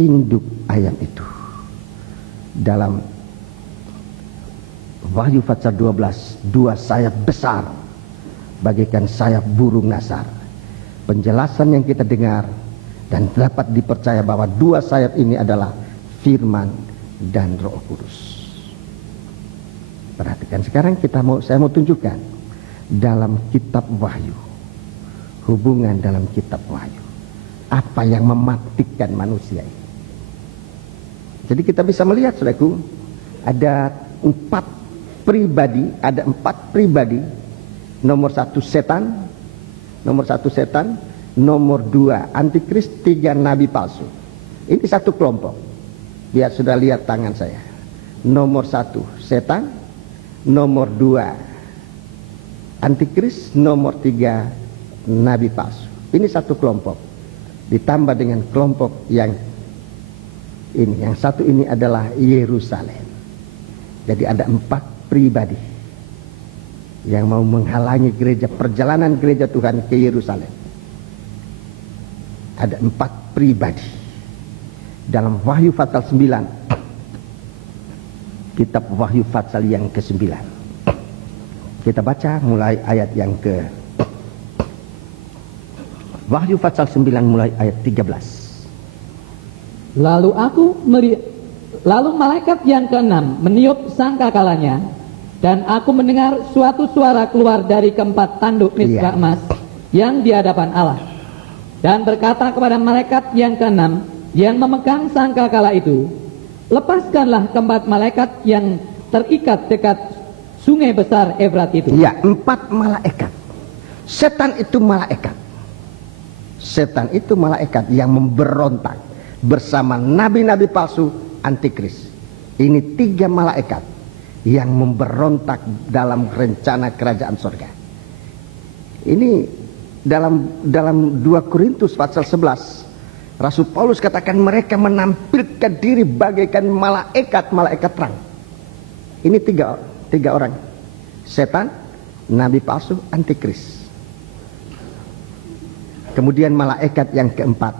induk ayam itu. Dalam Wahyu pasal 12, dua sayap besar bagaikan sayap burung nasar. Penjelasan yang kita dengar dan dapat dipercaya bahwa dua sayap ini adalah firman dan Roh Kudus. Perhatikan sekarang saya mau tunjukkan dalam kitab Wahyu, hubungan dalam kitab Wahyu, apa yang mematikan manusia ini. Jadi kita bisa melihat, saudaraku, ada empat pribadi, ada empat pribadi. Nomor satu setan, nomor dua antikris, tiga nabi palsu. Ini satu kelompok. Biar sudah lihat tangan saya. Nomor satu setan, nomor dua antikris, nomor tiga nabi palsu. Ini satu kelompok. Ditambah dengan kelompok yang ini, yang satu ini adalah Yerusalem. Jadi ada empat pribadi yang mau menghalangi perjalanan gereja Tuhan ke Yerusalem. Ada empat pribadi. Dalam Wahyu pasal 9, kitab Wahyu pasal yang ke-9, kita baca mulai ayat yang ke Wahyu pasal 9 mulai ayat 13. Lalu malaikat yang keenam meniup sangkakalanya, dan aku mendengar suatu suara keluar dari keempat tanduk misbah emas yang di hadapan Allah, dan berkata kepada malaikat yang keenam yang memegang sangkakala itu, lepaskanlah keempat malaikat yang terikat dekat sungai besar Efrat itu. Ya, empat malaikat. Setan itu malaikat. Setan itu malaikat yang memberontak bersama nabi-nabi palsu antikris. Ini tiga malaikat yang memberontak dalam rencana kerajaan sorga. Ini dalam 2 Korintus pasal 11, Rasul Paulus katakan mereka menampilkan diri bagaikan malaikat terang. Ini tiga orang. Setan, nabi palsu, antikris. Kemudian malaikat yang keempat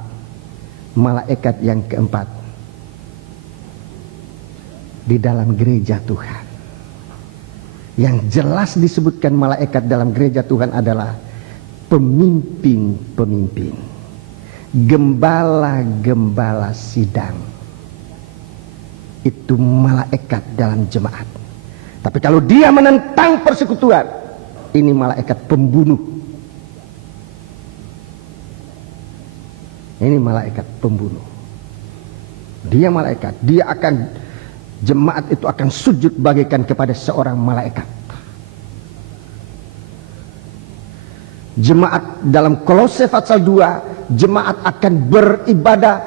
di dalam gereja Tuhan. Yang jelas disebutkan malaikat dalam gereja Tuhan adalah pemimpin-pemimpin, gembala-gembala sidang. Itu malaikat dalam jemaat. Tapi kalau dia menentang persekutuan, ini malaikat pembunuh. Ini malaikat pembunuh. Dia malaikat. Jemaat itu akan sujud bagaikan kepada seorang malaikat. Jemaat dalam Kolose pasal 2, jemaat akan beribadah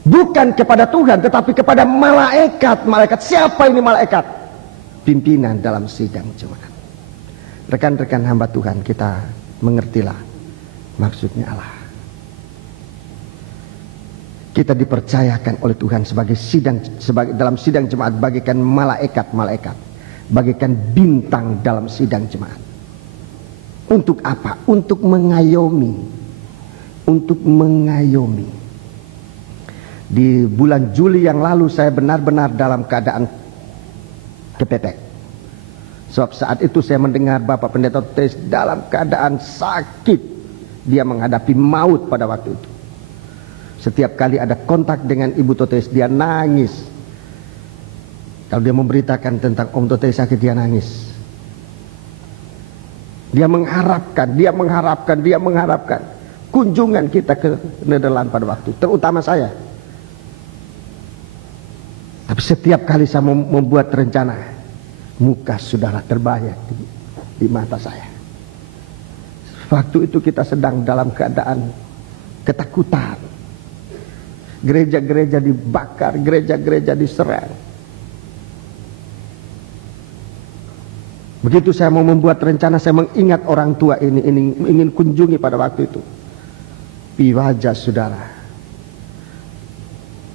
bukan kepada Tuhan, tetapi kepada malaikat. Malaikat, siapa ini malaikat? Pimpinan dalam sidang jemaat. Rekan-rekan hamba Tuhan, kita mengertilah maksudnya Allah. Kita dipercayakan oleh Tuhan sebagai dalam sidang jemaat bagaikan malaikat-malaikat, bagaikan bintang dalam sidang jemaat. Untuk apa? Untuk mengayomi. Di bulan Juli yang lalu saya benar-benar dalam keadaan kepepet. Sebab saat itu saya mendengar Bapak Pendeta Tes dalam keadaan sakit. Dia menghadapi maut pada waktu itu. Setiap kali ada kontak dengan Ibu Totes, dia nangis. Kalau dia memberitakan tentang Om Totes sakit, dia nangis. Dia mengharapkan kunjungan kita ke Nederland pada waktu, terutama saya. Tapi setiap kali saya membuat rencana, muka saudara terbayang di mata saya. Waktu itu kita sedang dalam keadaan ketakutan. Gereja-gereja dibakar, gereja-gereja diserang. Begitu saya mau membuat rencana, saya mengingat orang tua ini ingin kunjungi pada waktu itu. Di wajah saudara,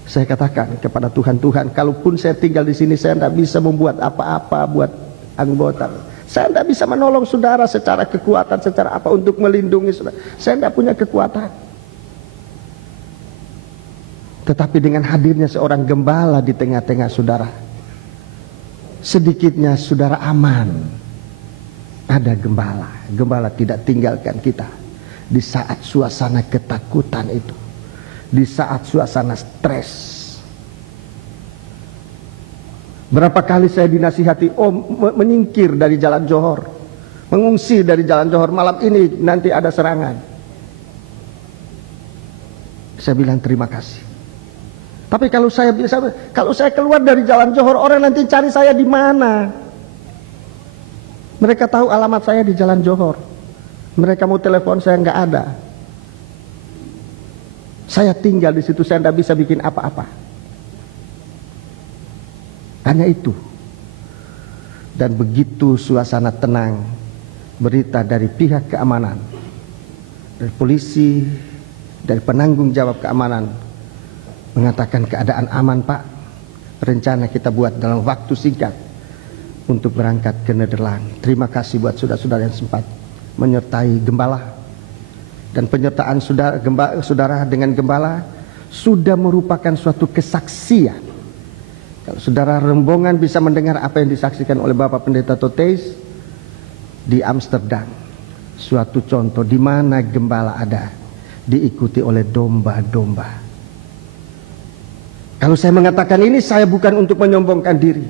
saya katakan kepada Tuhan, kalaupun saya tinggal di sini, saya tidak bisa membuat apa-apa buat anggota. Saya tidak bisa menolong saudara secara kekuatan, secara apa untuk melindungi saudara. Saya tidak punya kekuatan. Tetapi dengan hadirnya seorang gembala di tengah-tengah saudara, sedikitnya saudara aman. Ada gembala tidak tinggalkan kita di saat suasana ketakutan itu, di saat suasana stres. Berapa kali saya dinasihati, menyingkir dari Jalan Johor, mengungsi dari Jalan Johor, malam ini nanti ada serangan. Saya bilang terima kasih. Tapi kalau saya keluar dari Jalan Johor, orang nanti cari saya di mana? Mereka tahu alamat saya di Jalan Johor. Mereka mau telepon, saya nggak ada. Saya tinggal di situ, saya tidak bisa bikin apa-apa. Hanya itu. Dan begitu suasana tenang, berita dari pihak keamanan, dari polisi, dari penanggung jawab keamanan, mengatakan keadaan aman Pak. Rencana kita buat dalam waktu singkat untuk berangkat ke Nederland. Terima kasih buat saudara-saudara yang sempat menyertai gembala. Dan penyertaan saudara dengan gembala sudah merupakan suatu kesaksian. Kalau saudara rombongan bisa mendengar apa yang disaksikan oleh Bapak Pendeta Toteis di Amsterdam, suatu contoh di mana gembala ada, diikuti oleh domba-domba. Kalau saya mengatakan ini, saya bukan untuk menyombongkan diri,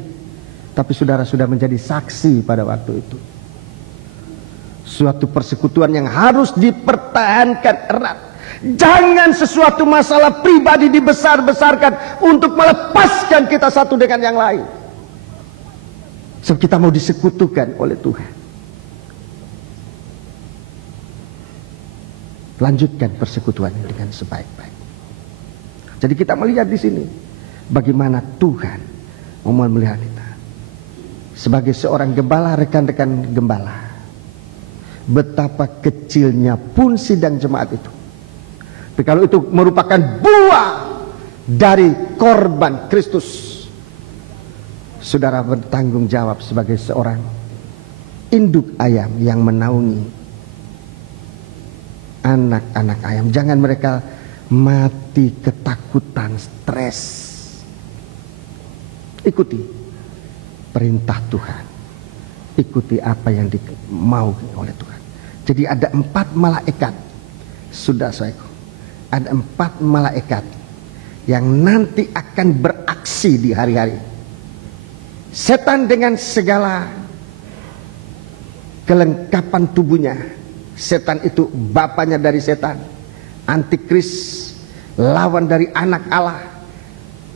tapi saudara sudah menjadi saksi pada waktu itu. Suatu persekutuan yang harus dipertahankan erat. Jangan sesuatu masalah pribadi dibesar-besarkan untuk melepaskan kita satu dengan yang lain. Sebab kita mau disekutukan oleh Tuhan. Lanjutkan persekutuan dengan sebaik-baik. Jadi kita melihat di sini bagaimana Tuhan mau melihat kita sebagai seorang gembala, rekan-rekan gembala. Betapa kecilnya pun sidang jemaat itu. Tapi kalau itu merupakan buah dari korban Kristus, saudara bertanggung jawab sebagai seorang induk ayam yang menaungi anak-anak ayam. Jangan mereka mati ketakutan, stres. Ikuti perintah Tuhan. Ikuti apa yang dimau oleh Tuhan. Jadi ada 4 malaikat, sudah saudaraku, ada 4 malaikat yang nanti akan beraksi di hari-hari. Setan dengan segala kelengkapan tubuhnya. Setan itu bapaknya dari setan, antikris, lawan dari anak Allah,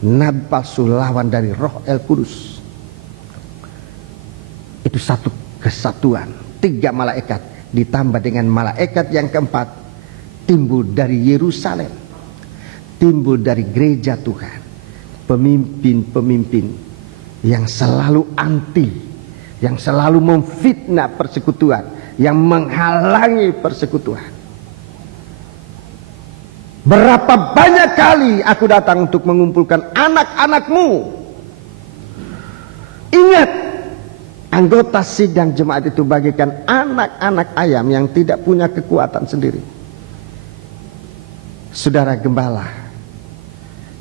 nabi palsu, lawan dari Roh El Kudus. Itu satu kesatuan, 3 malaikat ditambah dengan malaikat yang keempat, timbul dari Yerusalem, timbul dari gereja Tuhan, pemimpin-pemimpin yang selalu anti, yang selalu memfitnah persekutuan, yang menghalangi persekutuan. Berapa banyak kali aku datang untuk mengumpulkan anak-anakmu. Ingat, anggota sidang jemaat itu bagaikan anak-anak ayam yang tidak punya kekuatan sendiri. Saudara gembala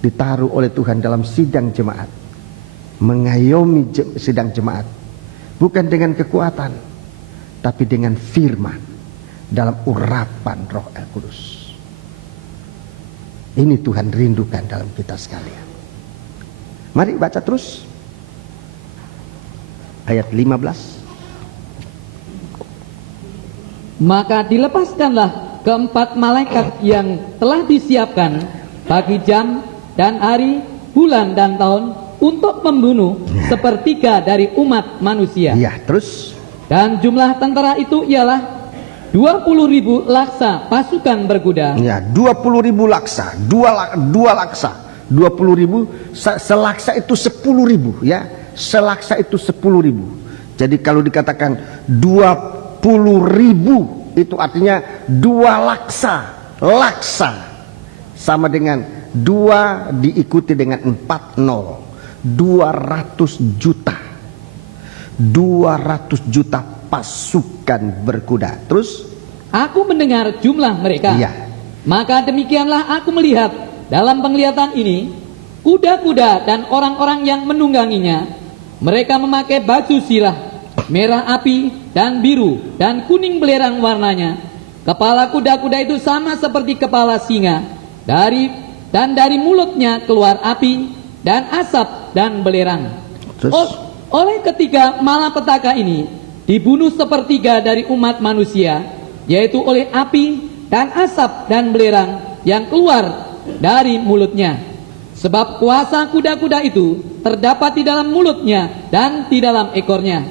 ditaruh oleh Tuhan dalam sidang jemaat, mengayomi sidang jemaat, bukan dengan kekuatan, tapi dengan firman dalam urapan Roh El Kudus. Ini Tuhan rindukan dalam kita sekalian. Mari baca terus ayat 15. Maka dilepaskanlah keempat malaikat yang telah disiapkan bagi jam dan hari, bulan dan tahun untuk membunuh sepertiga dari umat manusia. Ya, terus. Dan jumlah tentara itu ialah 20.000 laksa pasukan berkuda. Ya, 20.000 laksa, dua laksa, 20.000, selaksa itu 10.000 ya. Selaksa itu 10.000. Jadi kalau dikatakan 20.000 itu artinya 2 laksa. Laksa sama dengan 2 diikuti dengan 4 nol. 200 juta. 200 juta pasukan berkuda. Terus aku mendengar jumlah mereka. Iya. Maka demikianlah aku melihat dalam penglihatan ini kuda-kuda dan orang-orang yang menungganginya. Mereka memakai baju sirah merah api dan biru dan kuning belerang warnanya. Kepala kuda-kuda itu sama seperti kepala singa. Dari mulutnya keluar api dan asap dan belerang. Oleh ketiga malapetaka ini dibunuh sepertiga dari umat manusia, yaitu oleh api dan asap dan belerang yang keluar dari mulutnya. Sebab kuasa kuda-kuda itu terdapat di dalam mulutnya dan di dalam ekornya.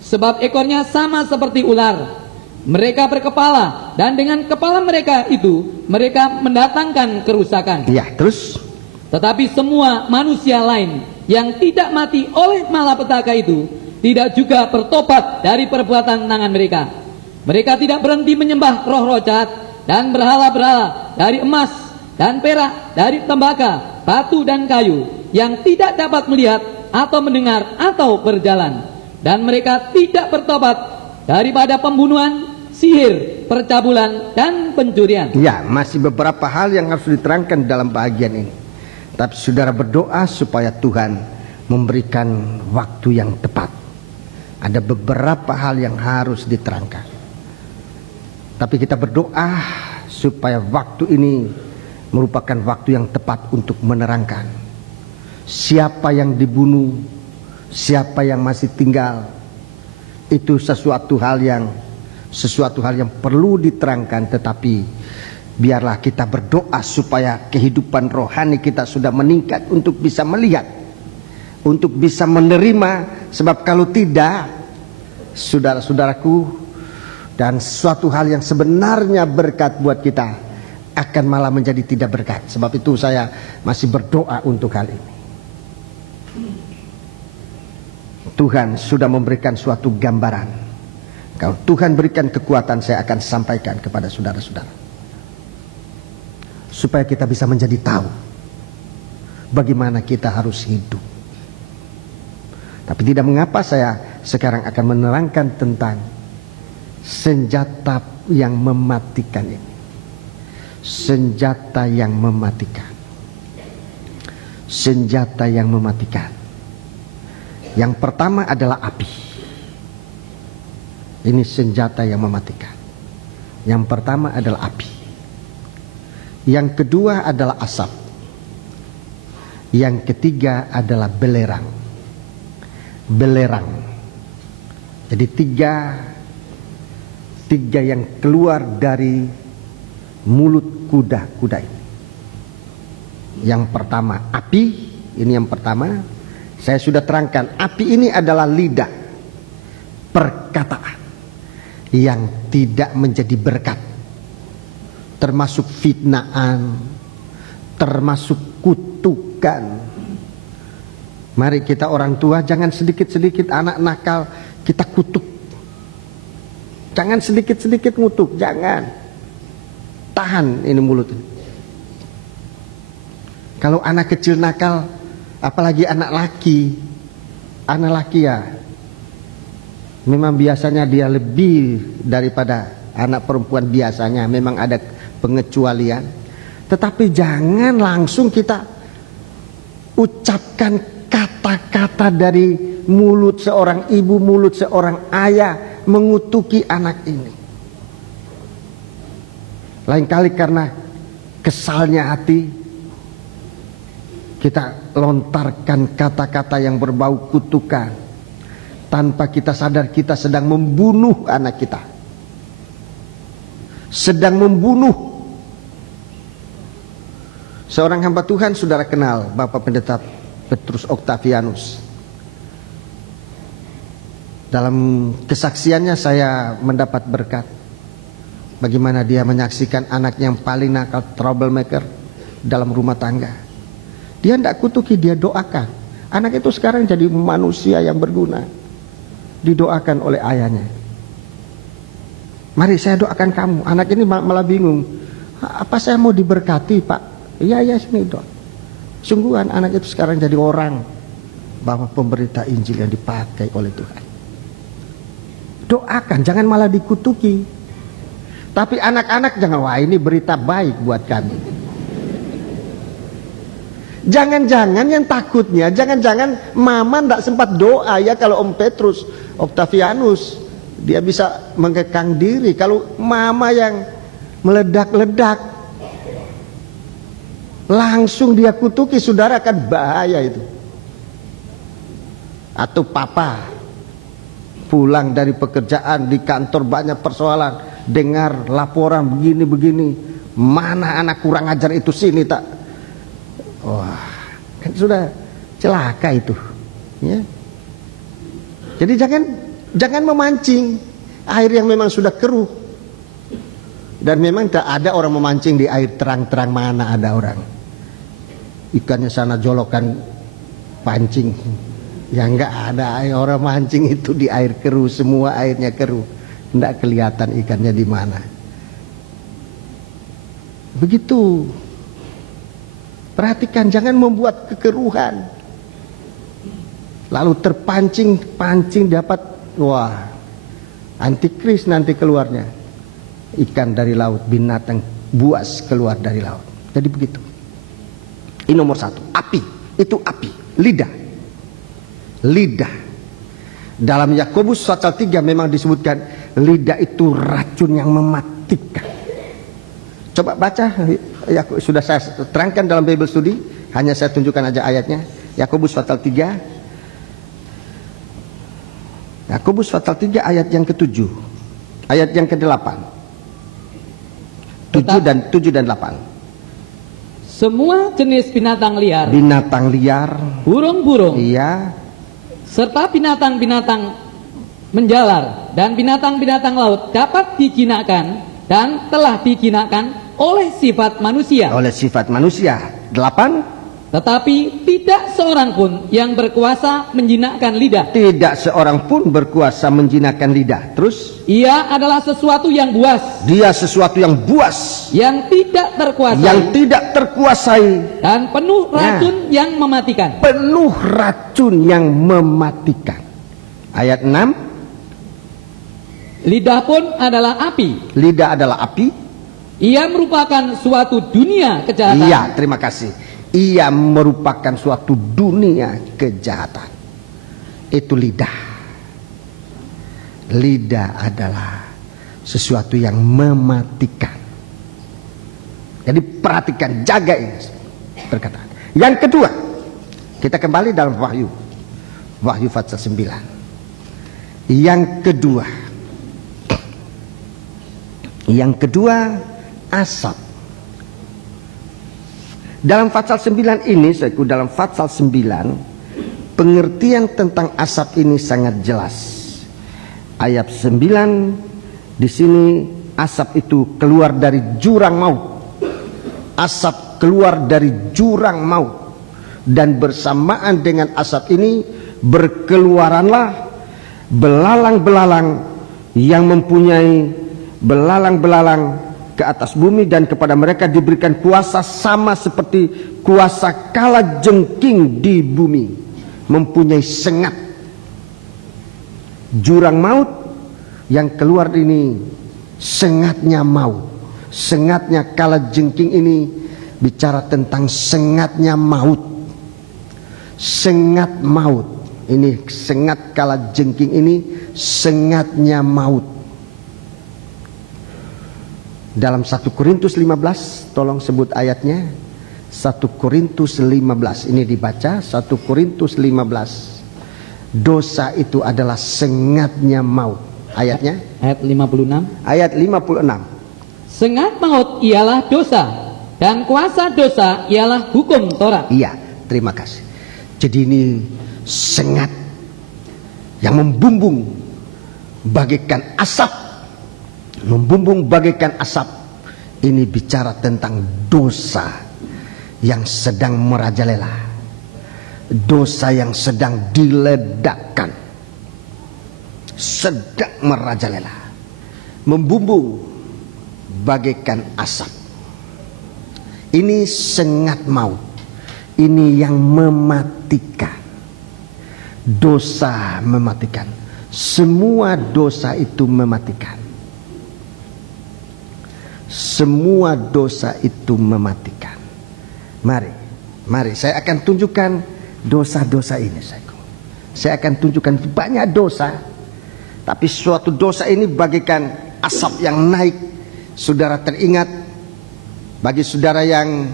Sebab ekornya sama seperti ular. Mereka berkepala, dan dengan kepala mereka itu mereka mendatangkan kerusakan. Ya, terus? Tetapi semua manusia lain yang tidak mati oleh malapetaka itu tidak juga bertobat dari perbuatan tangan mereka. Mereka tidak berhenti menyembah roh-roh jahat dan berhala-berhala dari emas dan perak, dari tembaga, batu dan kayu, yang tidak dapat melihat atau mendengar atau berjalan. Dan mereka tidak bertobat daripada pembunuhan, sihir, percabulan, dan pencurian. Ya, masih beberapa hal yang harus diterangkan dalam bagian ini. Tapi saudara berdoa supaya Tuhan memberikan waktu yang tepat. Ada beberapa hal yang harus diterangkan. Tapi kita berdoa supaya waktu ini merupakan waktu yang tepat untuk menerangkan siapa yang dibunuh, siapa yang masih tinggal. Itu sesuatu hal yang perlu diterangkan, tetapi biarlah kita berdoa supaya kehidupan rohani kita sudah meningkat untuk bisa melihat, untuk bisa menerima. Sebab kalau tidak, saudara-saudaraku, dan suatu hal yang sebenarnya berkat buat kita akan malah menjadi tidak berkat. Sebab itu saya masih berdoa untuk hal ini. Tuhan sudah memberikan suatu gambaran. Kalau Tuhan berikan kekuatan, saya akan sampaikan kepada saudara-saudara, supaya kita bisa menjadi tahu bagaimana kita harus hidup. Tapi tidak mengapa saya sekarang akan menerangkan tentang senjata yang mematikan ini. Senjata yang mematikan. Senjata yang mematikan. Yang pertama adalah api. Ini senjata yang mematikan. Yang pertama adalah api. Yang kedua adalah asap. Yang ketiga adalah belerang. Belerang. Jadi tiga yang keluar dari mulut kuda-kuda ini. Yang pertama api. Ini yang pertama. Saya sudah terangkan, api ini adalah lidah, perkataan yang tidak menjadi berkat, termasuk fitnaan, termasuk kutukan. Mari kita orang tua jangan sedikit-sedikit anak nakal kita kutuk. Jangan sedikit-sedikit ngutuk, jangan. Tahan ini mulut. Kalau anak kecil nakal, apalagi anak laki ya, memang biasanya dia lebih daripada anak perempuan biasanya. Memang ada pengecualian. Tetapi jangan langsung kita ucapkan kata-kata dari mulut seorang ibu, mulut seorang ayah mengutuki anak ini. Lain kali karena kesalnya hati, kita lontarkan kata-kata yang berbau kutukan. Tanpa kita sadar kita sedang membunuh anak kita. Sedang membunuh. Seorang hamba Tuhan saudara kenal, Bapak Pendeta Petrus Octavianus. Dalam kesaksiannya saya mendapat berkat. Bagaimana dia menyaksikan anaknya yang paling nakal, troublemaker dalam rumah tangga. Dia tidak kutuki, dia doakan. Anak itu sekarang jadi manusia yang berguna. Didoakan oleh ayahnya. Mari saya doakan kamu. Anak ini malah bingung. Apa saya mau diberkati, Pak? Iya sini doa. Sungguhan anak itu sekarang jadi orang, bahwa pemberita Injil yang dipakai oleh Tuhan. Doakan, jangan malah dikutuki. Tapi anak-anak jangan, wah ini berita baik buat kami. Jangan-jangan yang takutnya, jangan-jangan mama tidak sempat doa ya. Kalau Om Petrus Octavianus dia bisa mengekang diri. Kalau mama yang meledak-ledak langsung dia kutuki, saudara, akan bahaya itu. Atau papa pulang dari pekerjaan, di kantor banyak persoalan, dengar laporan begini-begini, mana anak kurang ajar itu sini tak. Wah, Kan sudah celaka itu. Ya. Jadi jangan memancing air yang memang sudah keruh. Dan memang tak ada orang memancing di air terang-terang, mana ada orang. Ikannya sana jolokan pancing. Ya enggak ada orang mancing itu di air keruh, semua airnya keruh. Enggak kelihatan ikannya di mana. Begitu. Perhatikan, jangan membuat kekeruhan. Lalu terpancing dapat, wah, antikris nanti keluarnya. Ikan dari laut, binatang buas keluar dari laut. Jadi begitu. Ini nomor satu, api. Itu api, lidah. Lidah. Dalam Yakobus pasal 3 memang disebutkan lidah itu racun yang mematikan. Coba baca, ya, sudah saya terangkan dalam Bible Study, hanya saya tunjukkan aja ayatnya. Yakobus pasal 3. Yakobus pasal 3 ayat yang ke-7. Ayat yang ke-8. 7 dan 8. Semua jenis binatang liar, burung-burung, iya, serta binatang-binatang menjalar dan binatang-binatang laut dapat dijinakkan dan telah dijinakkan oleh sifat manusia. 8. Tetapi tidak seorang pun yang berkuasa menjinakkan lidah. Tidak seorang pun berkuasa menjinakkan lidah. Terus? Ia adalah sesuatu yang buas. Dia sesuatu yang buas. Yang tidak terkuasai. Yang tidak terkuasai. Dan penuh racun yang mematikan. Penuh racun yang mematikan. Ayat 6. Lidah pun adalah api. Lidah adalah api. Ia merupakan suatu dunia kejahatan. Iya, terima kasih. Ia merupakan suatu dunia kejahatan. Itu lidah. Lidah adalah sesuatu yang mematikan. Jadi perhatikan, jaga ini perkataan. Yang kedua, kita kembali dalam Wahyu. Wahyu pasal 9. Yang kedua, asap. Dalam pasal 9 ini, dalam pasal 9, pengertian tentang asap ini sangat jelas. Ayat 9 di sini, asap itu keluar dari jurang maut. Asap keluar dari jurang maut, dan bersamaan dengan asap ini berkeluaranlah belalang-belalang yang mempunyai belalang-belalang ke atas bumi, dan kepada mereka diberikan kuasa sama seperti kuasa kalajengking di bumi, mempunyai sengat. Jurang maut yang keluar ini sengatnya maut. Sengatnya kalajengking ini bicara tentang sengatnya maut. Sengat maut. Ini sengat kalajengking ini sengatnya maut. Dalam 1 Korintus 15, tolong sebut ayatnya. 1 Korintus 15, ini dibaca 1 Korintus 15. Dosa itu adalah sengatnya maut. Ayatnya? Ayat 56. Ayat 56. Sengat maut ialah dosa, dan kuasa dosa ialah hukum Taurat. Iya, terima kasih. Jadi ini sengat yang membumbung bagaikan asap. Membumbung bagaikan asap. Ini bicara tentang dosa yang sedang merajalela, dosa yang sedang diledakkan, sedang merajalela, membumbung bagaikan asap. Ini sengat maut. Ini yang mematikan. Dosa mematikan. Semua dosa itu mematikan. Semua dosa itu mematikan. Mari saya akan tunjukkan dosa-dosa ini. Saya akan tunjukkan banyak dosa, tapi suatu dosa ini bagaikan asap yang naik. Saudara teringat, bagi saudara yang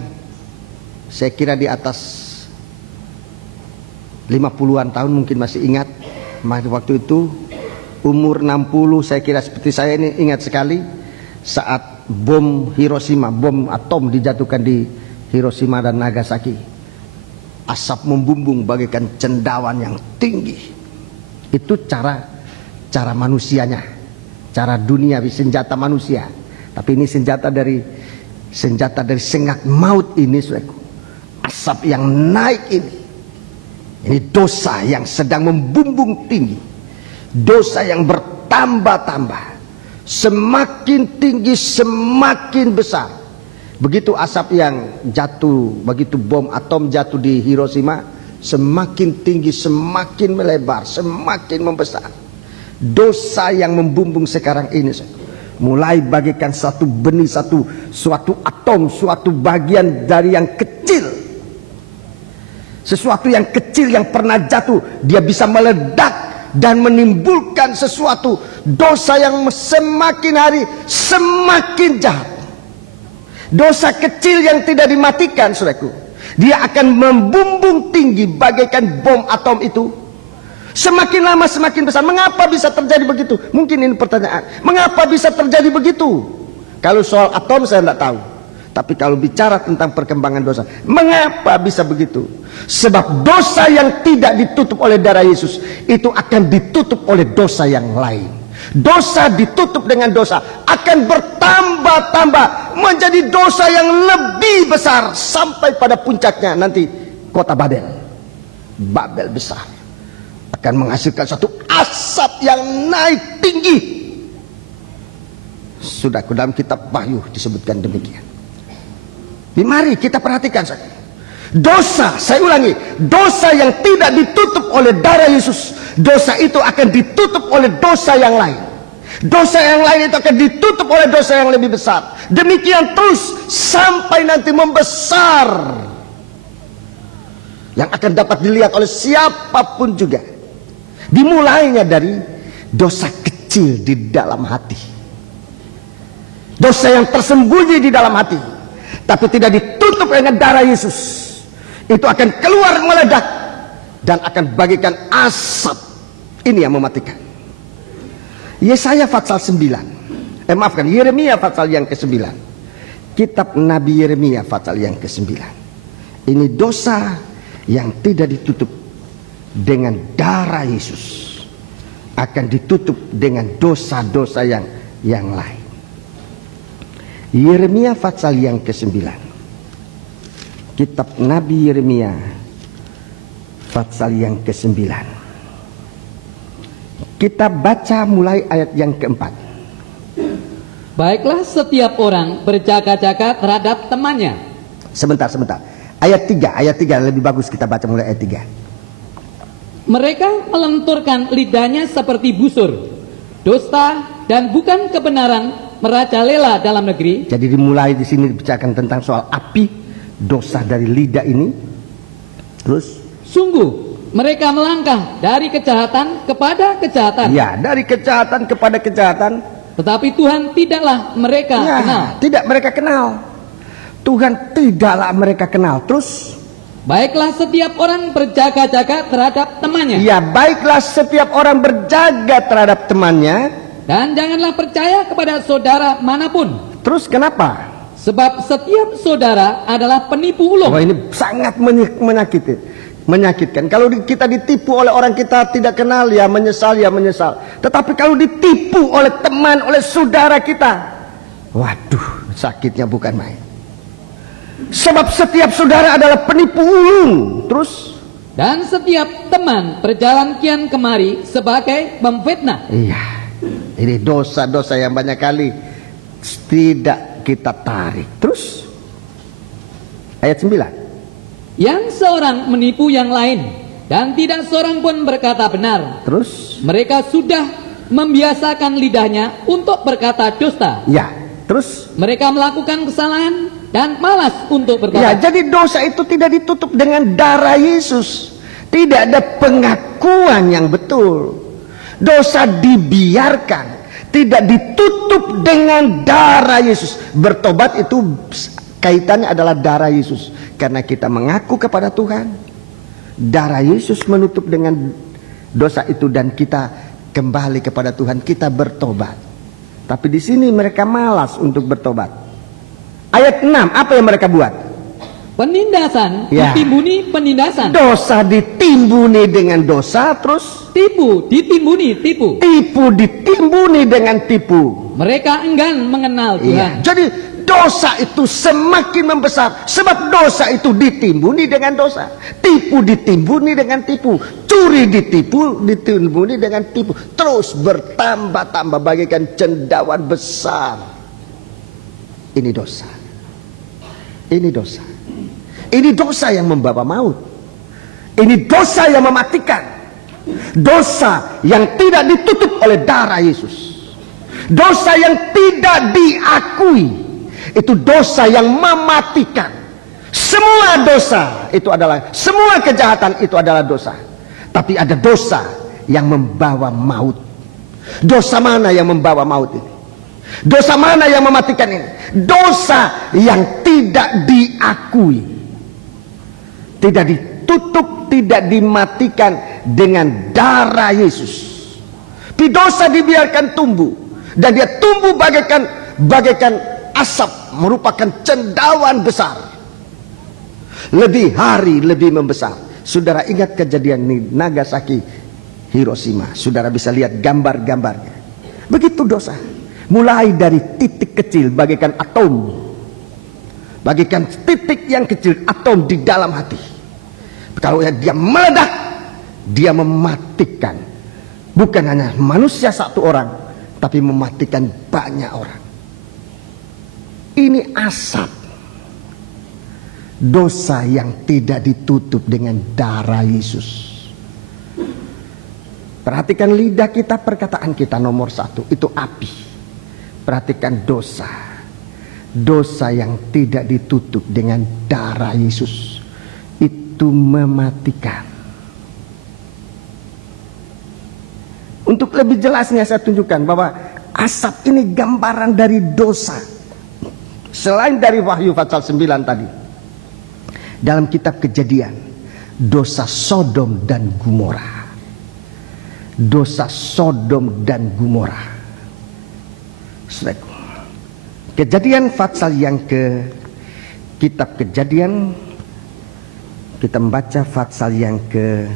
saya kira di atas 50-an tahun mungkin masih ingat, waktu itu umur 60, saya kira seperti saya ini ingat sekali saat bom Hiroshima, bom atom dijatuhkan di Hiroshima dan Nagasaki. Asap membumbung bagaikan cendawan yang tinggi. Itu cara manusianya, cara duniawi, senjata manusia. Tapi ini senjata dari sengat maut ini, saudaraku. Asap yang naik ini dosa yang sedang membumbung tinggi, dosa yang bertambah-tambah, semakin tinggi semakin besar. Begitu asap yang jatuh, begitu bom atom jatuh di Hiroshima, semakin tinggi, semakin melebar, semakin membesar. Dosa yang membumbung sekarang ini, mulai bagaikan satu benih, suatu atom, suatu bagian dari yang kecil. Sesuatu yang kecil yang pernah jatuh, dia bisa meledak dan menimbulkan sesuatu dosa yang semakin hari semakin jahat. Dosa kecil yang tidak dimatikan, saudaraku, dia akan membumbung tinggi bagaikan bom atom itu. Semakin lama semakin besar. Mengapa bisa terjadi begitu? Mungkin ini pertanyaan. Mengapa bisa terjadi begitu? Kalau soal atom saya tidak tahu. Tapi kalau bicara tentang perkembangan dosa, mengapa bisa begitu? Sebab dosa yang tidak ditutup oleh darah Yesus itu akan ditutup oleh dosa yang lain. Dosa ditutup dengan dosa akan bertambah-tambah menjadi dosa yang lebih besar, sampai pada puncaknya nanti kota Babel besar akan menghasilkan satu asap yang naik tinggi. Sudah dalam kitab Wahyu disebutkan demikian. Mari kita perhatikan saja. Dosa, saya ulangi, dosa yang tidak ditutup oleh darah Yesus, dosa itu akan ditutup oleh dosa yang lain. Dosa yang lain itu akan ditutup oleh dosa yang lebih besar. Demikian terus sampai nanti membesar, yang akan dapat dilihat oleh siapapun juga. Dimulainya dari dosa kecil di dalam hati, dosa yang tersembunyi di dalam hati, tapi tidak ditutup dengan darah Yesus. Itu akan keluar meledak dan akan bagikan asap. Ini yang mematikan. Yesaya pasal 9. Yeremia pasal yang ke-9. Kitab Nabi Yeremia pasal yang ke-9. Ini dosa yang tidak ditutup dengan darah Yesus, akan ditutup dengan dosa-dosa yang lain. Yeremia pasal yang ke-9. Kitab Nabi Yeremia pasal yang ke-9. Kita baca mulai ayat yang ke-4. Baiklah setiap orang berjaga-jaga terhadap temannya. Sebentar. Ayat 3 lebih bagus, kita baca mulai ayat 3. Mereka melenturkan lidahnya seperti busur. Dusta dan bukan kebenaran merajalela dalam negeri. Jadi dimulai di sini dibicarakan tentang soal api dosa dari lidah ini. Terus, sungguh mereka melangkah dari kejahatan kepada kejahatan. Ya, dari kejahatan kepada kejahatan. Tetapi Tuhan tidaklah mereka kenal. Tidak mereka kenal. Tuhan tidaklah mereka kenal. Terus, baiklah setiap orang berjaga-jaga terhadap temannya. Ya, baiklah setiap orang berjaga terhadap temannya. Dan janganlah percaya kepada saudara manapun. Terus kenapa? Sebab setiap saudara adalah penipu ulung. Oh, ini sangat menyakitkan. Kalau kita ditipu oleh orang kita tidak kenal, ya menyesal. Tetapi kalau ditipu oleh teman, oleh saudara kita, waduh, sakitnya bukan main. Sebab setiap saudara adalah penipu ulung. Terus, dan setiap teman berjalan kian kemari sebagai pemfitnah. Iya, ini dosa-dosa yang banyak kali tidak kita tarik. Terus ayat 9. Yang seorang menipu yang lain dan tidak seorang pun berkata benar. Terus mereka sudah membiasakan lidahnya untuk berkata dusta. Ya, terus mereka melakukan kesalahan dan malas untuk bertobat. Ya, jadi dosa itu tidak ditutup dengan darah Yesus. Tidak ada pengakuan yang betul. Dosa dibiarkan, tidak ditutup dengan darah Yesus. Bertobat itu kaitannya adalah darah Yesus. Karena kita mengaku kepada Tuhan, darah Yesus menutup dengan dosa itu dan kita kembali kepada Tuhan, kita bertobat. Tapi di sini mereka malas untuk bertobat. Ayat 6, apa yang mereka buat? Penindasan Ya. ditimbuni penindasan. Dosa ditimbuni dengan dosa, terus Tipu ditimbuni tipu. tipu ditimbuni dengan tipu. Mereka enggan mengenal Tuhan. Iya. Jadi dosa itu semakin membesar, sebab dosa itu ditimbuni dengan dosa, tipu ditimbuni dengan tipu, curi ditimbuni dengan tipu, terus bertambah-tambah bagaikan cendawan besar. Ini dosa. Ini dosa. Ini dosa yang membawa maut. Ini dosa yang mematikan. Dosa yang tidak ditutup oleh darah Yesus. Dosa yang tidak diakui. Itu dosa yang mematikan. Semua dosa itu adalah, semua kejahatan itu adalah dosa. Tapi ada dosa yang membawa maut. Dosa mana yang membawa maut ini? Dosa mana yang mematikan ini? Dosa yang tidak diakui, tidak ditutup, tidak dimatikan dengan darah Yesus. Tapi dosa dibiarkan tumbuh, dan dia tumbuh bagaikan asap, merupakan cendawan besar. Lebih hari lebih membesar. Saudara ingat kejadian di Nagasaki, Hiroshima. Saudara bisa lihat gambar-gambarnya. Begitu dosa. Mulai dari titik kecil bagaikan atom, bagaikan titik yang kecil atom di dalam hati. Kalau dia meledak, dia mematikan bukan hanya manusia satu orang, tapi mematikan banyak orang. Ini asap dosa yang tidak ditutup dengan darah Yesus. Perhatikan lidah kita, perkataan kita nomor satu itu api. Perhatikan dosa. Dosa yang tidak ditutup dengan darah Yesus itu mematikan. Untuk lebih jelasnya saya tunjukkan bahwa asap ini gambaran dari dosa. Selain dari Wahyu pasal 9 tadi, dalam kitab Kejadian, dosa Sodom dan Gomora. Dosa Sodom dan Gomora. Kejadian pasal yang ke kitab Kejadian, kita membaca pasal yang ke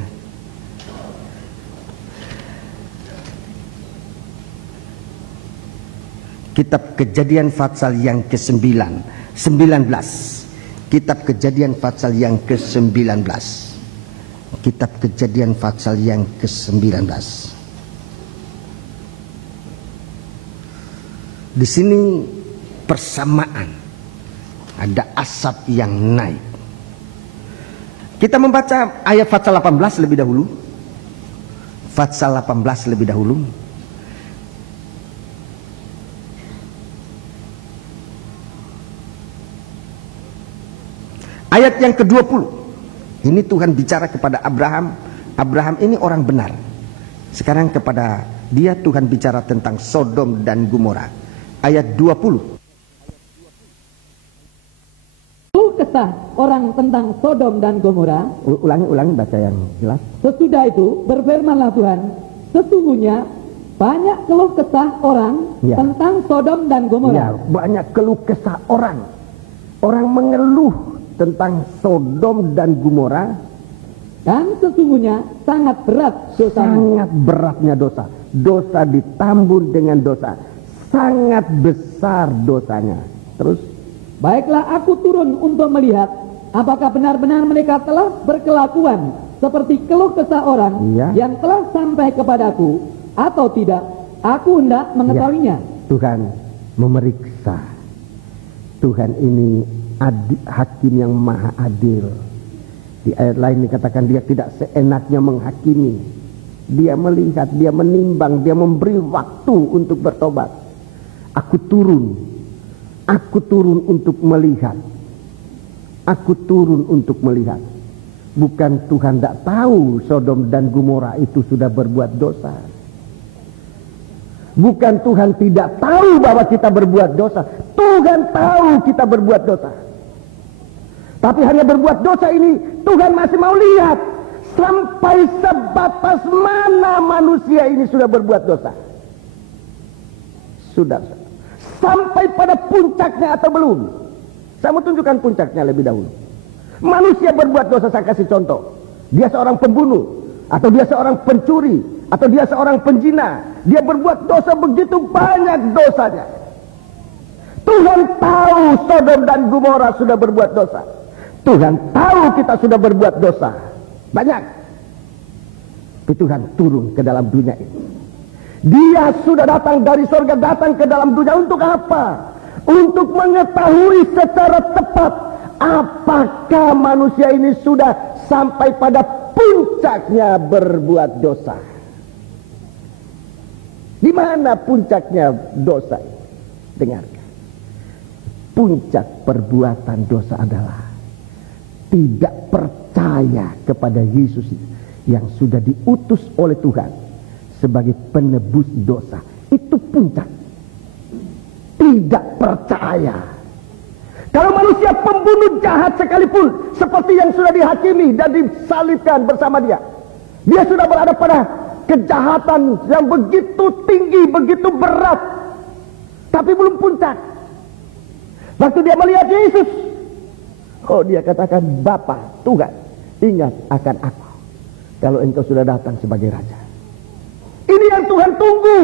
kitab Kejadian pasal yang ke-19. Kitab Kejadian pasal yang ke-19. Kitab Kejadian pasal yang ke-19. Di sini persamaan, ada asap yang naik. Kita membaca ayat pasal 18 lebih dahulu. Pasal 18 lebih dahulu. Ayat yang ke-20. Ini Tuhan bicara kepada Abraham. Abraham ini orang benar. Sekarang kepada dia Tuhan bicara tentang Sodom dan Gomora. Ayat 20. Kesah orang tentang Sodom dan Gomora. Ulangi baca yang jelas. Sesudah itu berfirmanlah Tuhan, sesungguhnya banyak keluh kesah orang tentang Sodom dan Gomora. Ya, banyak keluh kesah orang. Orang mengeluh tentang Sodom dan Gomora. Dan sesungguhnya sangat berat dosanya. Sangat beratnya dosa. Dosa ditambun dengan dosa. Sangat besar dosanya. Terus, baiklah aku turun untuk melihat apakah benar-benar mereka telah berkelakuan seperti keluh kesah orang yang telah sampai kepadaku atau tidak. Aku hendak mengetahuinya. Tuhan memeriksa. Tuhan ini hakim yang maha adil. Di ayat lain dikatakan dia tidak seenaknya menghakimi. Dia melihat, dia menimbang, dia memberi waktu untuk bertobat. Aku turun untuk melihat. Aku turun untuk melihat. Bukan Tuhan tidak tahu Sodom dan Gomora itu sudah berbuat dosa. Bukan Tuhan tidak tahu bahwa kita berbuat dosa. Tuhan tahu kita berbuat dosa. Tapi hanya berbuat dosa ini Tuhan masih mau lihat sampai sebatas mana manusia ini sudah berbuat dosa. Sudah. Sampai pada puncaknya atau belum? Saya mau tunjukkan puncaknya lebih dahulu. Manusia berbuat dosa, saya kasih contoh. Dia seorang pembunuh, atau dia seorang pencuri, atau dia seorang penjina. Dia berbuat dosa begitu banyak dosanya. Tuhan tahu Sodom dan Gomora sudah berbuat dosa. Tuhan tahu kita sudah berbuat dosa banyak. Tapi Tuhan turun ke dalam dunia ini. Dia sudah datang dari surga, datang ke dalam dunia untuk apa? Untuk mengetahui secara tepat apakah manusia ini sudah sampai pada puncaknya berbuat dosa. Di mana puncaknya dosa? Dengarkan. Puncak perbuatan dosa adalah tidak percaya kepada Yesus yang sudah diutus oleh Tuhan sebagai penebus dosa. Itu puncak. Tidak percaya. Kalau manusia pembunuh jahat sekalipun, seperti yang sudah dihakimi dan disalibkan bersama dia, dia sudah berada pada kejahatan yang begitu tinggi, begitu berat, tapi belum puncak. Waktu dia melihat Yesus, oh, dia katakan, Bapa, Tuhan, ingat akan aku kalau engkau sudah datang sebagai Raja. Ini yang Tuhan tunggu.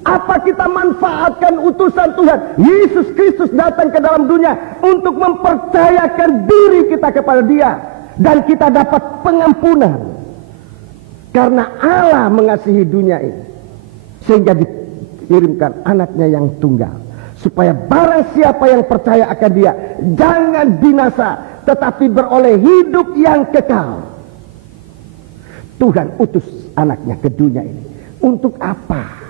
Apa kita manfaatkan utusan Tuhan Yesus Kristus datang ke dalam dunia untuk mempercayakan diri kita kepada Dia, dan kita dapat pengampunan karena Allah mengasihi dunia ini sehingga dikirimkan anaknya yang tunggal, supaya barang siapa yang percaya akan Dia jangan binasa, tetapi beroleh hidup yang kekal. Tuhan utus anaknya ke dunia ini untuk apa?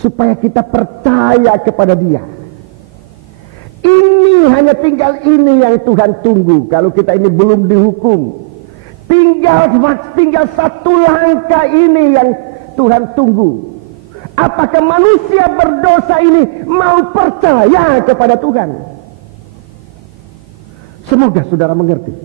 Supaya kita percaya kepada Dia. Ini hanya tinggal ini yang Tuhan tunggu. Kalau kita ini belum dihukum, tinggal satu langkah ini yang Tuhan tunggu. Apakah manusia berdosa ini mau percaya kepada Tuhan? Semoga saudara mengerti.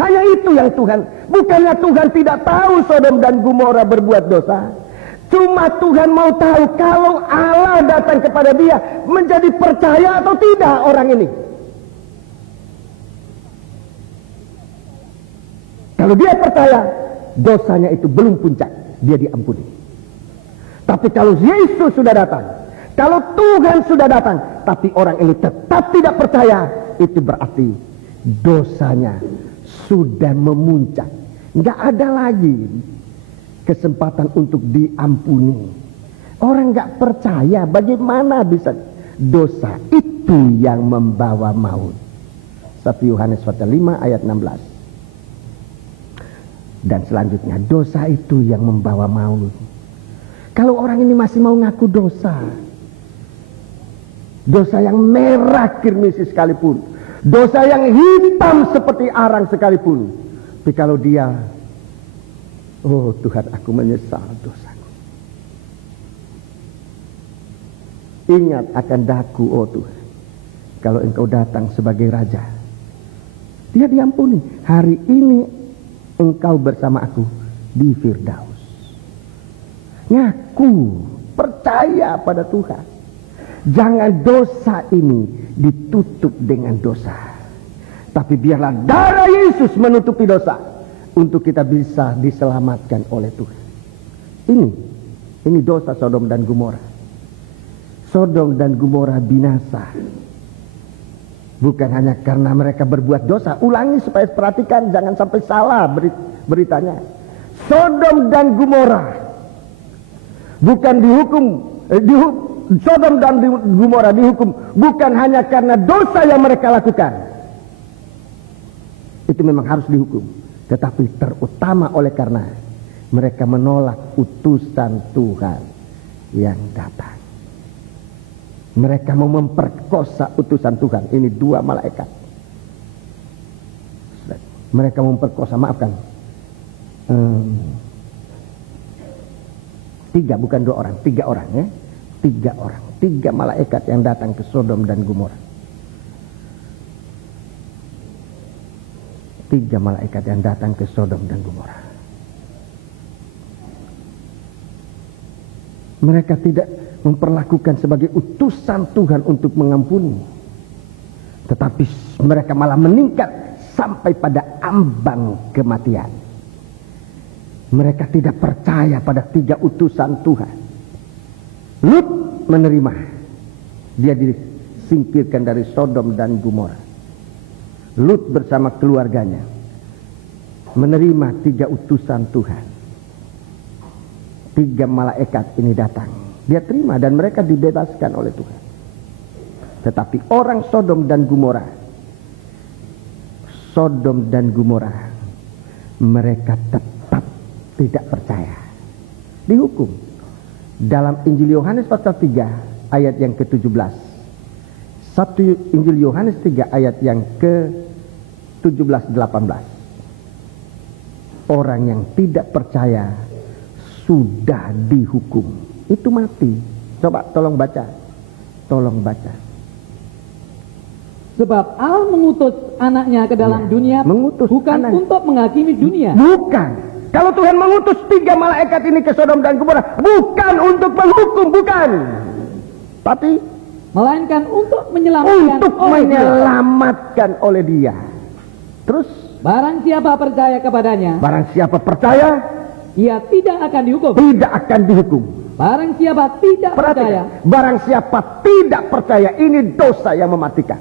Hanya itu yang Tuhan. Bukannya Tuhan tidak tahu Sodom dan Gomora berbuat dosa. Cuma Tuhan mau tahu kalau Allah datang kepada dia, menjadi percaya atau tidak orang ini. Kalau dia percaya, dosanya itu belum puncak, dia diampuni. Tapi kalau Yesus sudah datang, kalau Tuhan sudah datang, tapi orang ini tetap tidak percaya, itu berarti dosanya sudah memuncak. Nggak ada lagi kesempatan untuk diampuni. Orang nggak percaya, bagaimana bisa? Dosa itu yang membawa maut. 1 Yohanes 5 ayat 16. Dan selanjutnya, dosa itu yang membawa maut. Kalau orang ini masih mau ngaku dosa, dosa yang merah kirmisi sekalipun, dosa yang hitam seperti arang sekalipun, tapi kalau dia, oh Tuhan, aku menyesal dosaku, ingat akan daku, oh Tuhan, kalau engkau datang sebagai Raja, dia diampuni. Hari ini engkau bersama aku di Firdaus. Ngaku percaya pada Tuhan. Jangan dosa ini ditutup dengan dosa, tapi biarlah darah Yesus menutupi dosa untuk kita bisa diselamatkan oleh Tuhan. Ini dosa Sodom dan Gomora. Sodom dan Gomora binasa bukan hanya karena mereka berbuat dosa. Ulangi supaya perhatikan, jangan sampai salah beritanya. Sodom dan Gomora bukan Sodom dan Gomora dihukum bukan hanya karena dosa yang mereka lakukan. Itu memang harus dihukum, tetapi terutama oleh karena mereka menolak utusan Tuhan yang datang. Mereka mau memperkosa utusan Tuhan. Ini 2 malaikat. Mereka memperkosa, maafkan, 3, bukan 2 orang, 3 orang ya. 3 orang, 3 malaikat yang datang ke Sodom dan Gomora. 3 malaikat yang datang ke Sodom dan Gomora. Mereka tidak memperlakukan sebagai utusan Tuhan untuk mengampuni, tetapi mereka malah meningkat sampai pada ambang kematian. Mereka tidak percaya pada 3 utusan Tuhan. Lut menerima, dia disingkirkan dari Sodom dan Gomora. Lut bersama keluarganya menerima 3 utusan Tuhan. 3 malaikat ini datang, dia terima dan mereka dibebaskan oleh Tuhan. Tetapi orang Sodom dan Gomora, mereka tetap tidak percaya, dihukum. Dalam Injil Yohanes pasal 3 ayat yang ke-17, 1 Injil Yohanes 3 ayat yang ke-17-18, orang yang tidak percaya sudah dihukum, itu mati. Coba tolong baca. Sebab Allah mengutus anaknya ke dalam dunia bukan untuk menghakimi dunia. Bukan. Kalau Tuhan mengutus 3 malaikat ini ke Sodom dan Gomora, bukan untuk menghukum, bukan. Tapi melainkan untuk menyelamatkan oleh dia. Terus barang siapa percaya kepadanya, ia tidak akan dihukum. Barang siapa tidak percaya, barang siapa tidak percaya, ini dosa yang mematikan.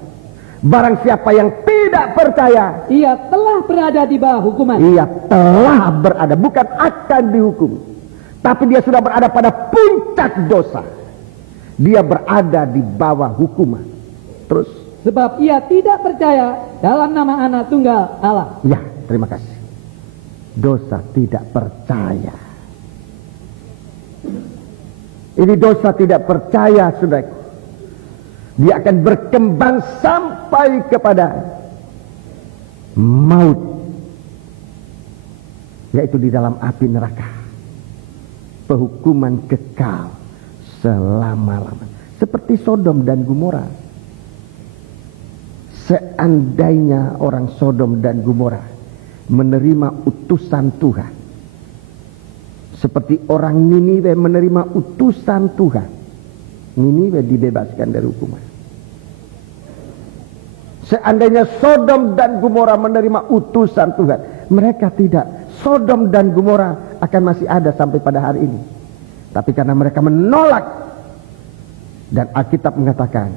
Barang siapa yang tidak percaya, ia telah berada di bawah hukuman. Bukan akan dihukum, tapi dia sudah berada pada puncak dosa. Dia berada di bawah hukuman. Terus, sebab ia tidak percaya dalam nama Anak Tunggal Allah. Ya, terima kasih. Dosa tidak percaya. Ini dosa tidak percaya, saudara. Dia akan berkembang sampai kepada maut, yaitu di dalam api neraka, penghukuman kekal selama-lamanya. Seperti Sodom dan Gomora. Seandainya orang Sodom dan Gomora menerima utusan Tuhan, seperti orang Niniwe menerima utusan Tuhan, Niniwe dibebaskan dari hukuman. Seandainya Sodom dan Gomora menerima utusan Tuhan, mereka tidak. Sodom dan Gomora akan masih ada sampai pada hari ini. Tapi karena mereka menolak, dan Alkitab mengatakan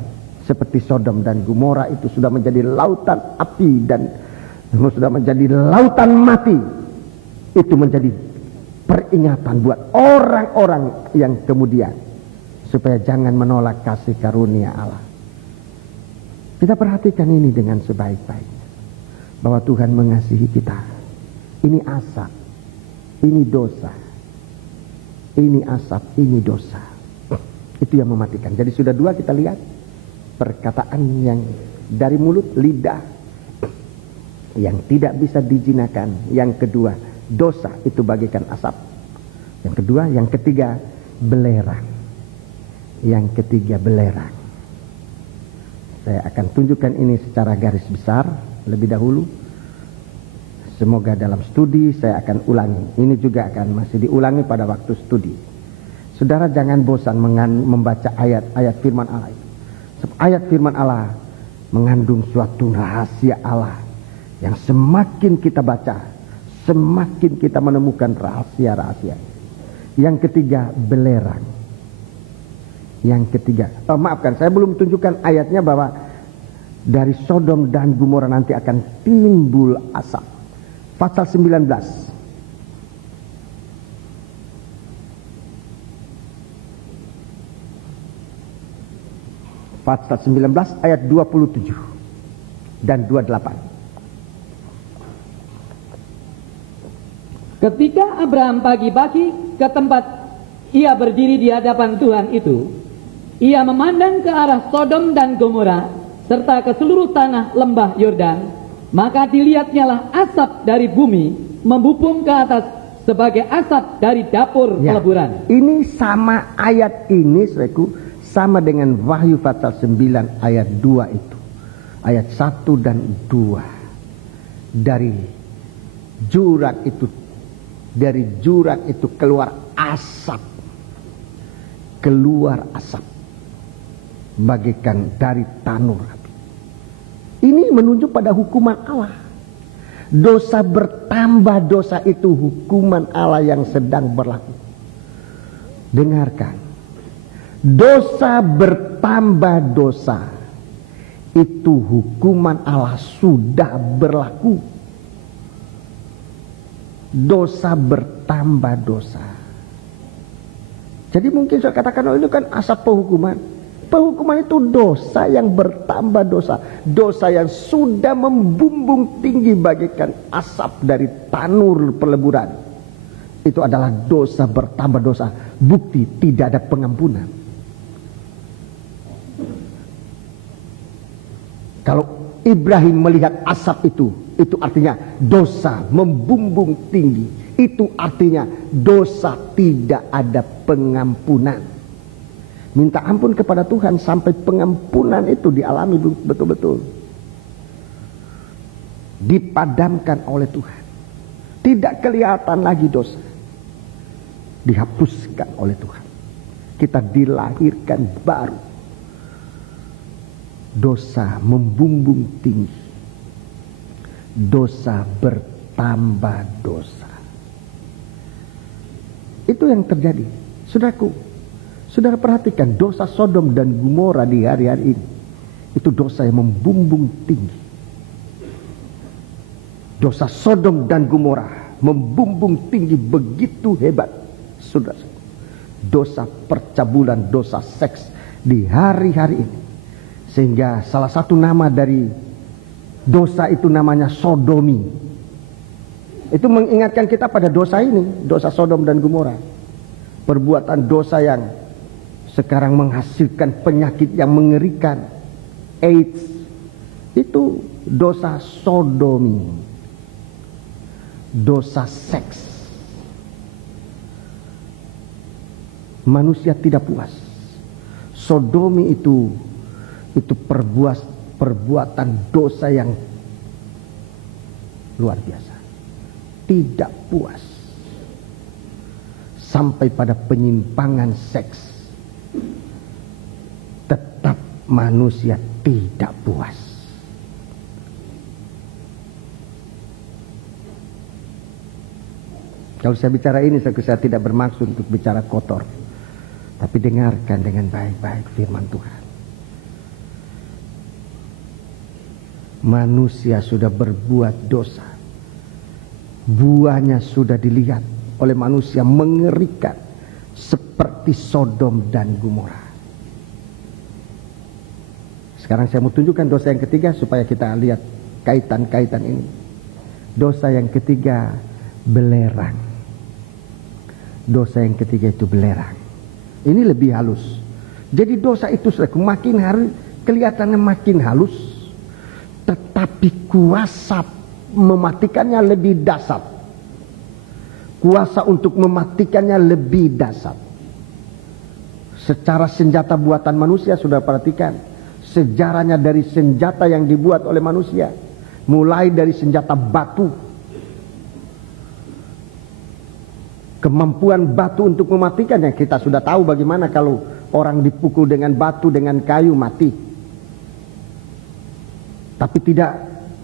seperti Sodom dan Gomora itu sudah menjadi lautan api dan sudah menjadi lautan mati. Itu menjadi peringatan buat orang-orang yang kemudian, supaya jangan menolak kasih karunia Allah. Kita perhatikan ini dengan sebaik-baiknya, bahwa Tuhan mengasihi kita. Ini asap, ini dosa. Ini asap, ini dosa. Itu yang mematikan. Jadi sudah 2 kita lihat. Perkataan yang dari mulut, lidah, yang tidak bisa dijinakan. Yang kedua, dosa itu bagikan asap. Yang kedua, yang ketiga, belerang. Yang ketiga, belerang. Saya akan tunjukkan ini secara garis besar lebih dahulu. Semoga dalam studi saya akan ulangi. Ini juga akan masih diulangi pada waktu studi. Saudara jangan bosan membaca ayat-ayat firman Allah itu. Ayat firman Allah mengandung suatu rahasia Allah yang semakin kita baca, semakin kita menemukan rahasia-rahasia. Yang ketiga, belerang. Yang ketiga, maafkan, saya belum tunjukkan ayatnya bahwa dari Sodom dan Gomora nanti akan timbul asap. Pasal 19. Pasal 19 ayat 27 dan 28. Ketika Abraham pagi-pagi ke tempat ia berdiri di hadapan Tuhan itu, ia memandang ke arah Sodom dan Gomora serta ke seluruh tanah lembah Yordan, maka dilihatnyalah asap dari bumi membubung ke atas sebagai asap dari dapur peleburan. Ini sama ayat ini, saudaraku, sama dengan Wahyu pasal 9 ayat 2 itu. Ayat 1 dan 2. Dari jurang itu keluar asap. Keluar asap bagaikan dari tanur api. Ini menunjuk pada hukuman Allah. Dosa bertambah dosa itu hukuman Allah yang sedang berlaku. Dengarkan. Dosa bertambah dosa itu hukuman Allah sudah berlaku. Dosa bertambah dosa. Jadi mungkin saya katakan, oh ini kan asap penghukuman. Penghukuman itu dosa yang bertambah dosa. Dosa yang sudah membumbung tinggi bagaikan asap dari tanur peleburan. Itu adalah dosa bertambah dosa. Bukti tidak ada pengampunan. Kalau Ibrahim melihat asap itu artinya dosa membumbung tinggi. Itu artinya dosa tidak ada pengampunan. Minta ampun kepada Tuhan sampai pengampunan itu dialami betul-betul. Dipadamkan oleh Tuhan. Tidak kelihatan lagi dosa. Dihapuskan oleh Tuhan. Kita dilahirkan baru. Dosa membumbung tinggi. Dosa bertambah dosa. Itu yang terjadi. Saudaraku, saudara perhatikan dosa Sodom dan Gomora di hari-hari ini. Itu dosa yang membumbung tinggi. Dosa Sodom dan Gomora membumbung tinggi begitu hebat. Saudara, dosa percabulan, dosa seks di hari-hari ini. Sehingga salah satu nama dari dosa itu namanya sodomi. Itu mengingatkan kita pada dosa ini, dosa Sodom dan Gomora. Perbuatan dosa yang sekarang menghasilkan penyakit yang mengerikan, AIDS. Itu dosa sodomi. Dosa seks. Manusia tidak puas. Sodomi itu perbuatan dosa yang luar biasa. Tidak puas sampai pada penyimpangan seks. Tetap manusia tidak puas. Kalau saya bicara ini, saya tidak bermaksud untuk bicara kotor, tapi dengarkan dengan baik-baik firman Tuhan. Manusia sudah berbuat dosa. Buahnya sudah dilihat oleh manusia mengerikan seperti Sodom dan Gomora. Sekarang saya mau tunjukkan dosa yang ketiga supaya kita lihat kaitan-kaitan ini. Dosa yang ketiga, belerang. Dosa yang ketiga itu belerang. Ini lebih halus. Jadi dosa itu makin hari kelihatannya makin halus, tetapi kuasa mematikannya lebih dahsyat. Kuasa untuk mematikannya lebih dahsyat. Secara senjata buatan manusia, sudah perhatikan sejarahnya dari senjata yang dibuat oleh manusia, mulai dari senjata batu. Kemampuan batu untuk mematikannya, kita sudah tahu bagaimana kalau orang dipukul dengan batu, dengan kayu, mati. Tapi tidak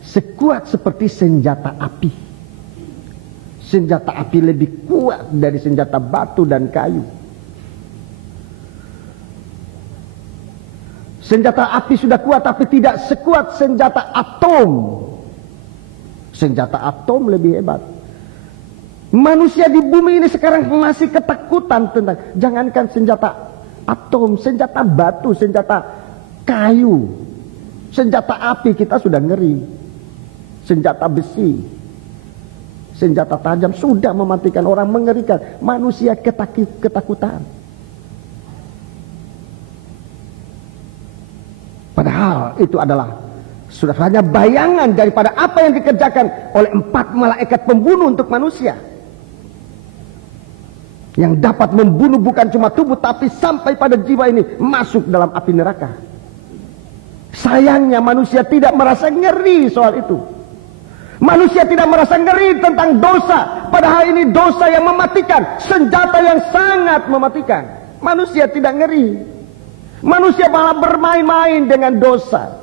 sekuat seperti senjata api. Senjata api lebih kuat dari senjata batu dan kayu. Senjata api sudah kuat, tapi tidak sekuat senjata atom. Senjata atom lebih hebat. Manusia di bumi ini sekarang masih ketakutan tentang, jangankan senjata atom, senjata batu, senjata kayu, senjata api kita sudah ngeri. Senjata besi, senjata tajam sudah mematikan orang, mengerikan. Manusia ketakutan. Padahal itu adalah sudah hanya bayangan daripada apa yang dikerjakan oleh 4 malaikat pembunuh untuk manusia. Yang dapat membunuh bukan cuma tubuh, tapi sampai pada jiwa ini masuk dalam api neraka. Sayangnya manusia tidak merasa ngeri soal itu. Manusia tidak merasa ngeri tentang dosa. Padahal ini dosa yang mematikan, senjata yang sangat mematikan. Manusia tidak ngeri. Manusia malah bermain-main dengan dosa.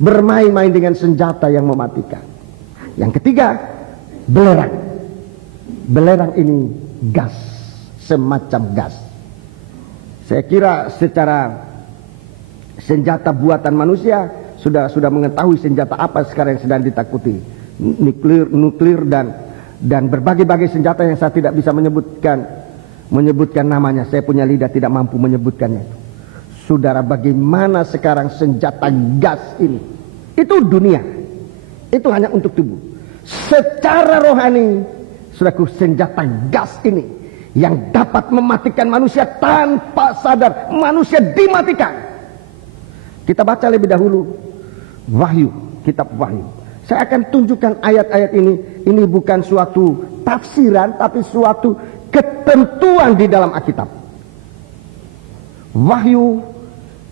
bermain-main dengan senjata yang mematikan. Yang ketiga, belerang. Belerang ini gas, semacam gas. Saya kira secara senjata buatan manusia sudah mengetahui senjata apa sekarang yang sedang ditakuti. Nuklir dan berbagai-bagai senjata yang saya tidak bisa menyebutkan namanya. Saya punya lidah tidak mampu menyebutkannya itu. Saudara, bagaimana sekarang senjata gas ini? Itu dunia. Itu hanya untuk tubuh. Secara rohani, saudaraku, senjata gas ini yang dapat mematikan manusia tanpa sadar. Manusia dimatikan. Kita baca lebih dahulu Wahyu, kitab Wahyu. Saya akan tunjukkan ayat-ayat ini. Ini bukan suatu tafsiran, tapi suatu ketentuan di dalam Alkitab. Wahyu,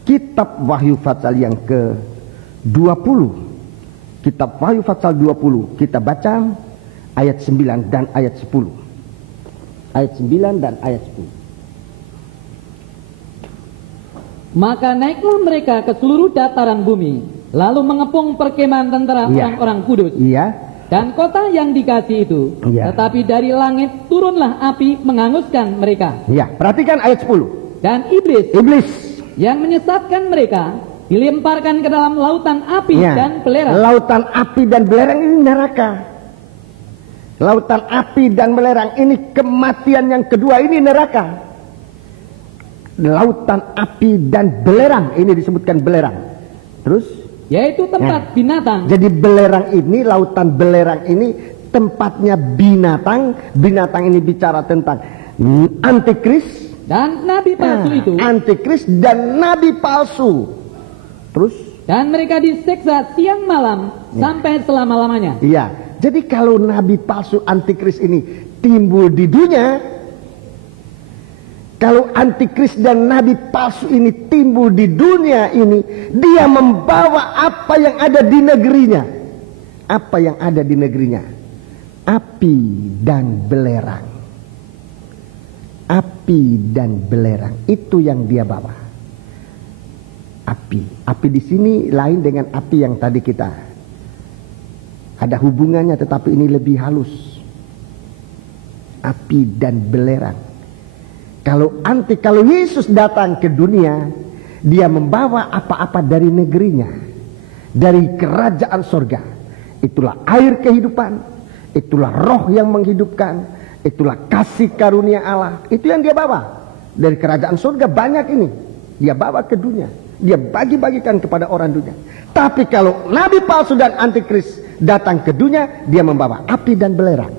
kitab Wahyu pasal yang ke-20. Kitab Wahyu pasal 20. Kita baca ayat 9 dan ayat 10. Ayat 9 dan ayat 10. Maka naiklah mereka ke seluruh dataran bumi, lalu mengepung perkemahan tentara orang-orang kudus. Iya. Dan kota yang dikasih itu, tetapi dari langit turunlah api menghanguskan mereka. Iya, perhatikan ayat 10. Dan iblis yang menyesatkan mereka dilemparkan ke dalam lautan api dan belerang. Lautan api dan belerang ini neraka. Lautan api dan belerang ini kematian yang kedua, ini neraka. Lautan api dan belerang, ini disebutkan belerang. Terus? Yaitu tempat binatang. Jadi belerang ini, lautan belerang ini tempatnya binatang. Binatang ini bicara tentang antikris dan nabi palsu itu. Antikris dan nabi palsu. Terus? Dan mereka disiksa siang malam sampai selama-lamanya. Iya. Jadi kalau nabi palsu antikris ini timbul di dunia, kalau antikris dan nabi palsu ini timbul di dunia ini, dia membawa apa yang ada di negerinya. Apa yang ada di negerinya? Api dan belerang. Api dan belerang, itu yang dia bawa. Api di sini lain dengan api yang tadi kita. Ada hubungannya, tetapi ini lebih halus. Api dan belerang. Kalau Yesus datang ke dunia, dia membawa apa-apa dari negerinya, dari kerajaan sorga. Itulah air kehidupan, itulah roh yang menghidupkan, itulah kasih karunia Allah. Itu yang dia bawa dari kerajaan surga. Banyak ini dia bawa ke dunia, dia bagi-bagikan kepada orang dunia. Tapi kalau nabi palsu dan antikris datang ke dunia, dia membawa api dan belerang.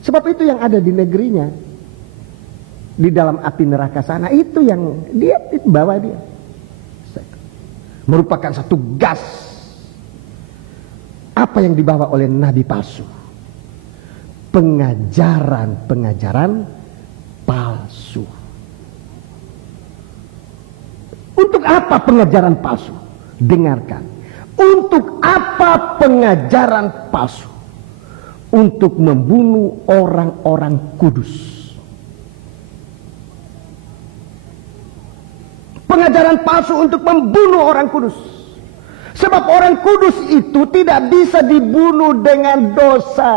Sebab itu yang ada di negerinya, di dalam api neraka sana, itu yang dia bawa. Dia merupakan satu gas. Apa yang dibawa oleh nabi palsu? Pengajaran palsu. Untuk apa pengajaran palsu? Dengarkan. Untuk apa pengajaran palsu? Untuk membunuh orang-orang kudus. Pengajaran palsu untuk membunuh orang kudus. Sebab orang kudus itu tidak bisa dibunuh dengan dosa.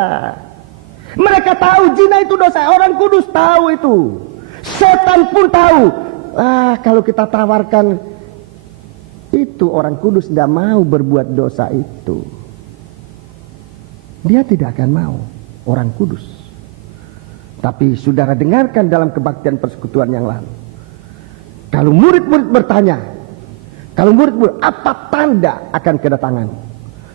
Mereka tahu zina itu dosa. Orang kudus tahu itu. Setan pun tahu. Kalau kita tawarkan itu, orang kudus tidak mau berbuat dosa itu. Dia tidak akan mau, orang kudus. Tapi saudara dengarkan dalam kebaktian persekutuan yang lalu. Kalau murid-murid bertanya, apa tanda akan kedatangan?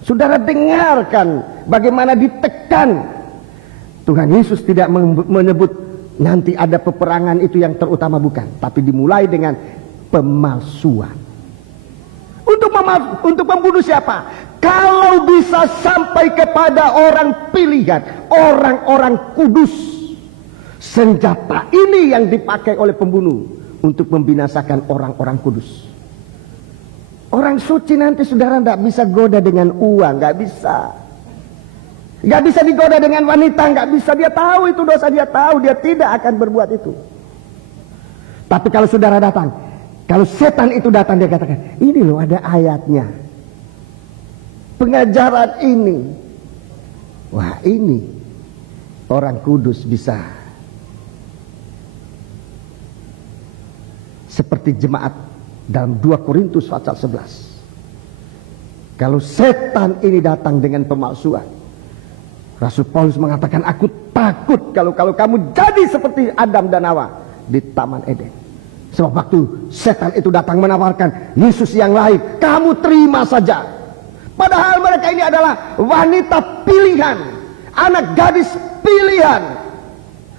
Saudara dengarkan bagaimana ditekan. Tuhan Yesus tidak menyebut nanti ada peperangan itu yang terutama, bukan. Tapi dimulai dengan pemalsuan. Untuk membunuh siapa? Kalau bisa sampai kepada orang pilihan, orang-orang kudus. Senjata ini yang dipakai oleh pembunuh untuk membinasakan orang-orang kudus. Orang suci nanti saudara tidak bisa goda dengan uang, nggak bisa. Nggak bisa digoda dengan wanita, nggak bisa. Dia tahu itu dosa, dia tahu, dia tidak akan berbuat itu. Tapi kalau saudara datang, kalau setan itu datang, dia katakan, ini loh ada ayatnya. pengajaran ini. Wah, ini orang kudus bisa seperti jemaat dalam 2 Korintus pasal 11. Kalau setan ini datang dengan pemalsuan, Rasul Paulus mengatakan, aku takut kalau kamu jadi seperti Adam dan Hawa di Taman Eden. Sebab waktu setan itu datang menawarkan Yesus yang lain, kamu terima saja. Padahal mereka ini adalah wanita pilihan, anak gadis pilihan.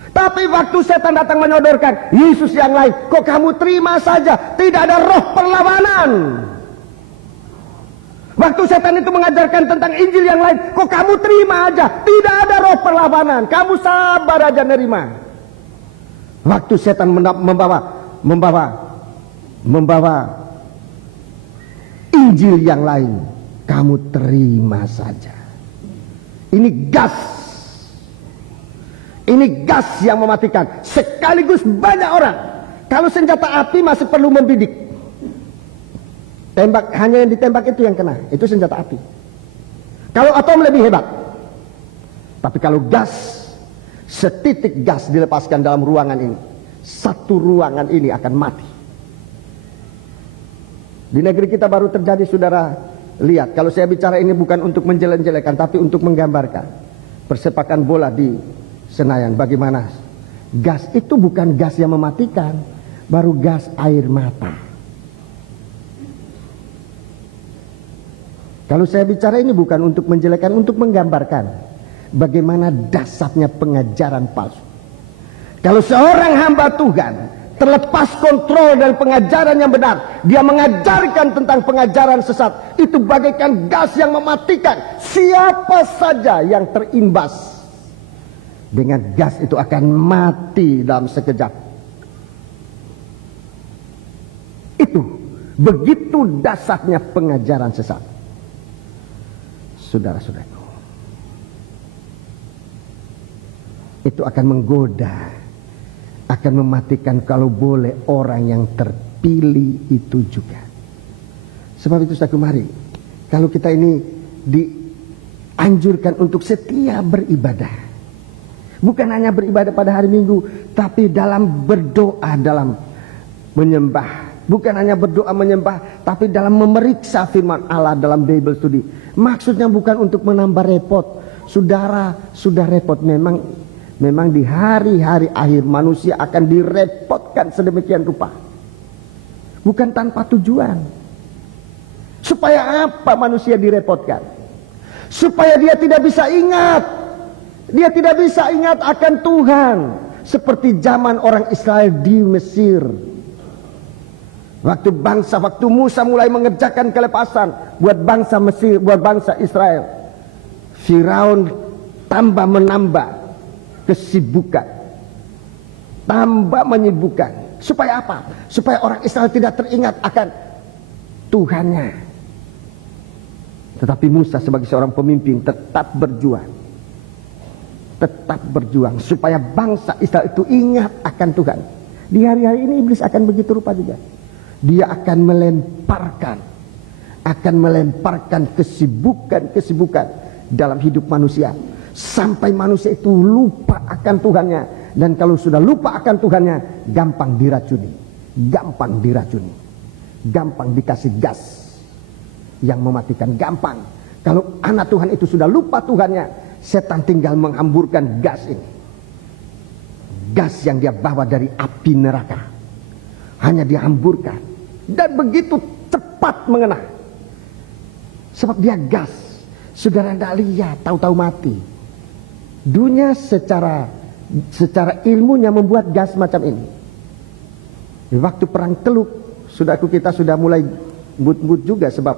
Tapi waktu setan datang menyodorkan Yesus yang lain, kok kamu terima saja? Tidak ada roh perlawanan. Waktu setan itu mengajarkan tentang Injil yang lain, kok kamu terima aja? Tidak ada roh perlawanan, kamu sabar aja nerima. Waktu setan membawa Injil yang lain, kamu terima saja. Ini gas. Ini gas yang mematikan. Sekaligus banyak orang. Kalau senjata api masih perlu membidik. Tembak, hanya yang ditembak itu yang kena. Itu senjata api. Kalau atom lebih hebat. Tapi kalau gas, setitik gas dilepaskan dalam ruangan ini, satu ruangan ini akan mati. Di negeri kita baru terjadi, saudara lihat. Kalau saya bicara ini bukan untuk menjelek-jelekan, tapi untuk menggambarkan persepakan bola di Senayan. Bagaimana gas itu bukan gas yang mematikan, baru gas air mata. Kalau saya bicara ini bukan untuk menjelekan, untuk menggambarkan bagaimana dasarnya pengajaran palsu. Kalau seorang hamba Tuhan terlepas kontrol dari pengajaran yang benar, dia mengajarkan tentang pengajaran sesat, itu bagaikan gas yang mematikan. Siapa saja yang terimbas dengan gas itu akan mati dalam sekejap. Itu begitu dasarnya pengajaran sesat. Saudara-saudaraku, itu akan menggoda, akan mematikan kalau boleh orang yang terpilih itu juga. Sebab itu saudaraku, mari, kalau kita ini dianjurkan untuk setia beribadah, bukan hanya beribadah pada hari Minggu, tapi dalam berdoa, dalam menyembah. Bukan hanya berdoa menyembah, tapi dalam memeriksa firman Allah dalam Bible Study. Maksudnya bukan untuk menambah repot. Saudara, sudah repot. Memang di hari-hari akhir manusia akan direpotkan sedemikian rupa. Bukan tanpa tujuan. Supaya apa manusia direpotkan? Supaya dia tidak bisa ingat. Dia tidak bisa ingat akan Tuhan. Seperti zaman orang Israel di Mesir. Waktu Musa mulai mengerjakan kelepasan buat bangsa Mesir, buat bangsa Israel, Firaun tambah menambah kesibukan, tambah menyibukkan. Supaya apa? Supaya orang Israel tidak teringat akan Tuhannya. Tetapi Musa sebagai seorang pemimpin tetap berjuang, supaya bangsa Israel itu ingat akan Tuhan. Di hari-hari ini iblis akan begitu rupa juga. Dia akan melemparkan kesibukan dalam hidup manusia, sampai manusia itu lupa akan Tuhannya. Dan kalau sudah lupa akan Tuhannya, gampang diracuni, gampang dikasih gas yang mematikan, gampang. Kalau anak Tuhan itu sudah lupa Tuhannya, setan tinggal menghamburkan gas ini, gas yang dia bawa dari api neraka, hanya dihamburkan. Dan begitu cepat mengena. Sebab dia gas. Saudara tidak lihat, tahu-tahu mati. Dunia secara ilmunya membuat gas macam ini. Di waktu perang Teluk, saudaraku, kita sudah mulai but juga. Sebab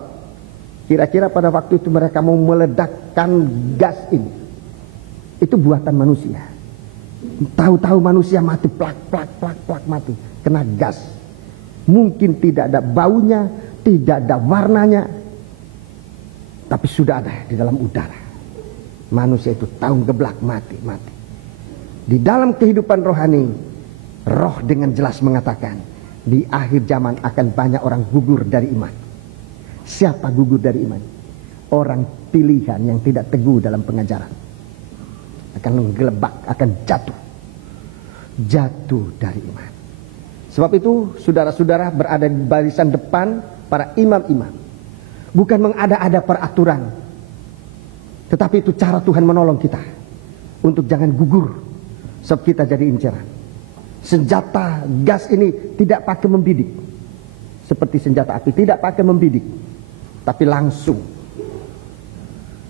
kira-kira pada waktu itu mereka mau meledakkan gas ini. Itu buatan manusia. Tahu-tahu manusia mati, plak mati. Kena gas. Mungkin tidak ada baunya, tidak ada warnanya, tapi sudah ada di dalam udara. Manusia itu tahun geblak mati. Di dalam kehidupan rohani, roh dengan jelas mengatakan, di akhir zaman akan banyak orang gugur dari iman. Siapa gugur dari iman? orang pilihan yang tidak teguh dalam pengajaran akan menggelebak, akan jatuh dari iman. Sebab itu saudara-saudara berada di barisan depan para imam-imam, bukan mengada-ada peraturan, tetapi itu cara Tuhan menolong kita untuk jangan gugur sebab kita jadi inceran. Senjata gas ini tidak pakai membidik seperti senjata api, tidak pakai membidik, tapi langsung.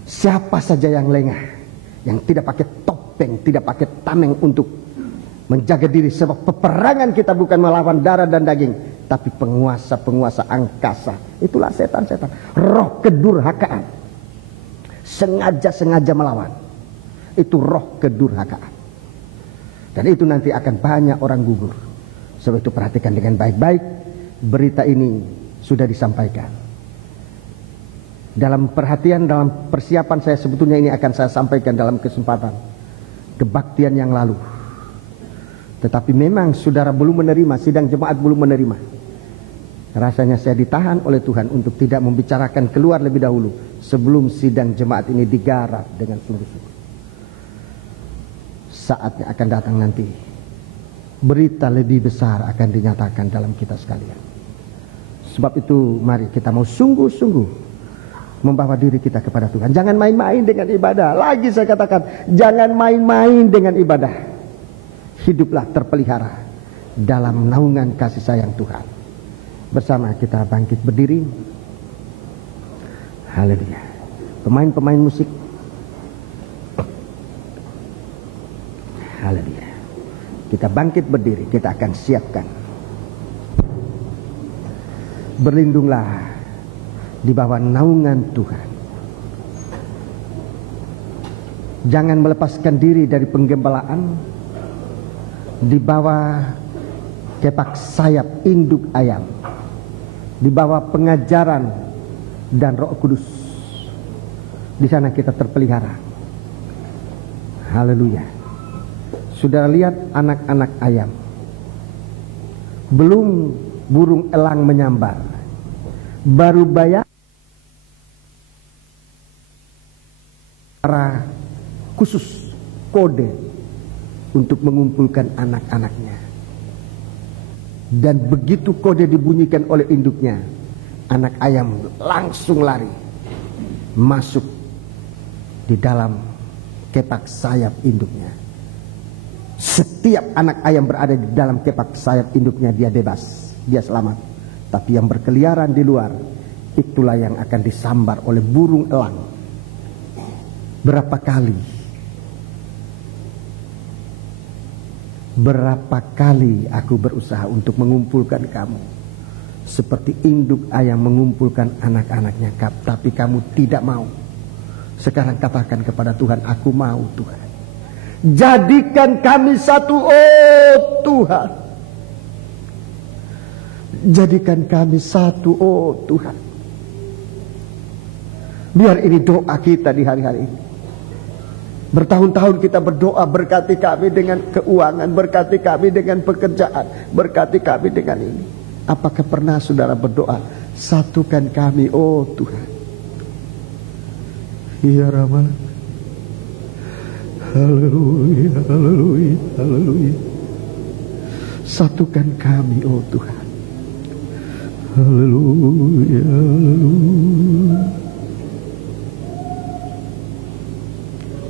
Siapa saja yang lengah, yang tidak pakai topeng, tidak pakai tameng untuk menjaga diri, sebab peperangan kita bukan melawan darah dan daging, tapi penguasa-penguasa angkasa. Itulah setan-setan, roh kedurhakaan, sengaja-sengaja melawan. Itu roh kedurhakaan. Dan itu nanti akan banyak orang gugur. Sebab itu perhatikan dengan baik-baik. Berita ini sudah disampaikan. Dalam perhatian, dalam persiapan saya, sebetulnya ini akan saya sampaikan dalam kesempatan kebaktian yang lalu. Tetapi memang saudara belum menerima, sidang jemaat belum menerima. Rasanya saya ditahan oleh Tuhan untuk tidak membicarakan keluar lebih dahulu sebelum sidang jemaat ini digarap dengan sungguh-sungguh. Saatnya akan datang nanti, berita lebih besar akan dinyatakan dalam kita sekalian. Sebab itu mari kita mau sungguh-sungguh membawa diri kita kepada Tuhan. Jangan main-main dengan ibadah. Lagi saya katakan, jangan main-main dengan ibadah. Hiduplah terpelihara dalam naungan kasih sayang Tuhan. Bersama kita bangkit berdiri. Haleluya. Pemain-pemain musik, haleluya. Kita bangkit berdiri, kita akan siapkan. Berlindunglah di bawah naungan Tuhan. Jangan melepaskan diri dari penggembalaan di bawah kepak sayap induk ayam, di bawah pengajaran dan Roh Kudus. Di sana kita terpelihara. Haleluya. Saudara lihat anak-anak ayam, belum burung elang menyambar, baru bayar cara khusus kode untuk mengumpulkan anak-anaknya. Dan begitu kode dibunyikan oleh induknya, anak ayam langsung lari masuk di dalam kepak sayap induknya. Setiap anak ayam berada di dalam kepak sayap induknya, dia bebas, dia selamat. Tapi yang berkeliaran di luar, itulah yang akan disambar oleh burung elang. Berapa kali aku berusaha untuk mengumpulkan kamu, seperti induk ayam mengumpulkan anak-anaknya, tapi kamu tidak mau. Sekarang katakan kepada Tuhan, aku mau Tuhan. Jadikan kami satu, oh Tuhan. Jadikan kami satu, oh Tuhan. Biar ini doa kita di hari-hari ini. Bertahun-tahun kita berdoa, berkati kami dengan keuangan, berkati kami dengan pekerjaan, berkati kami dengan ini. Apakah pernah saudara berdoa, satukan kami, oh Tuhan. Ya Rabbana. Haleluya, haleluya, haleluya. Satukan kami, oh Tuhan. Haleluya, haleluya.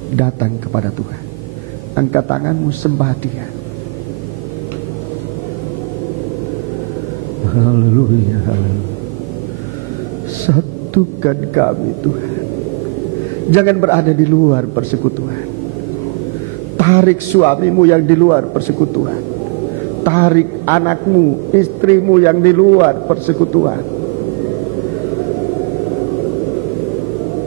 Datang kepada Tuhan. Angkat tanganmu, sembah Dia. Haleluya, haleluya. Satukan kami Tuhan. Jangan berada di luar persekutuan. Tarik suamimu yang di luar persekutuan. Tarik anakmu, istrimu yang di luar persekutuan.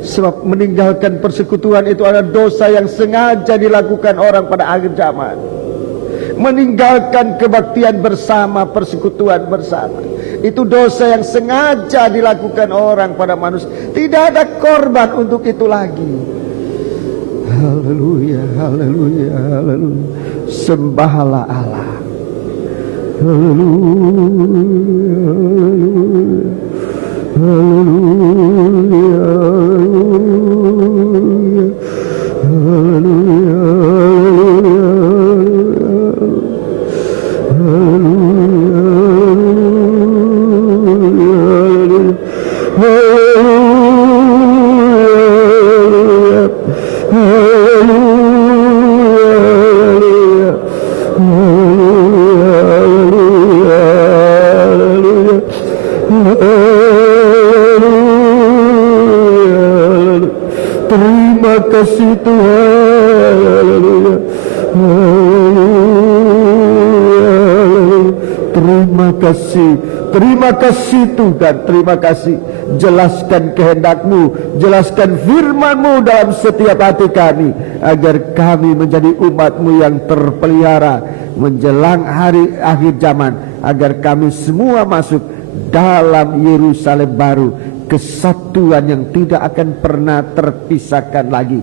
Sebab meninggalkan persekutuan itu adalah dosa yang sengaja dilakukan orang pada akhir zaman. Meninggalkan kebaktian bersama, persekutuan bersama, itu dosa yang sengaja dilakukan orang pada manusia. Tidak ada korban untuk itu lagi. Haleluya, haleluya, haleluya. Sembahlah Allah. Haleluya, haleluya, haleluya. Terima kasih Tuhan. Terima kasih Tuhan. Terima kasih. Jelaskan kehendak-Mu, jelaskan firman-Mu dalam setiap hati kami, agar kami menjadi umat-Mu yang terpelihara menjelang hari akhir zaman, agar kami semua masuk dalam Yerusalem baru, kesatuan yang tidak akan pernah terpisahkan lagi.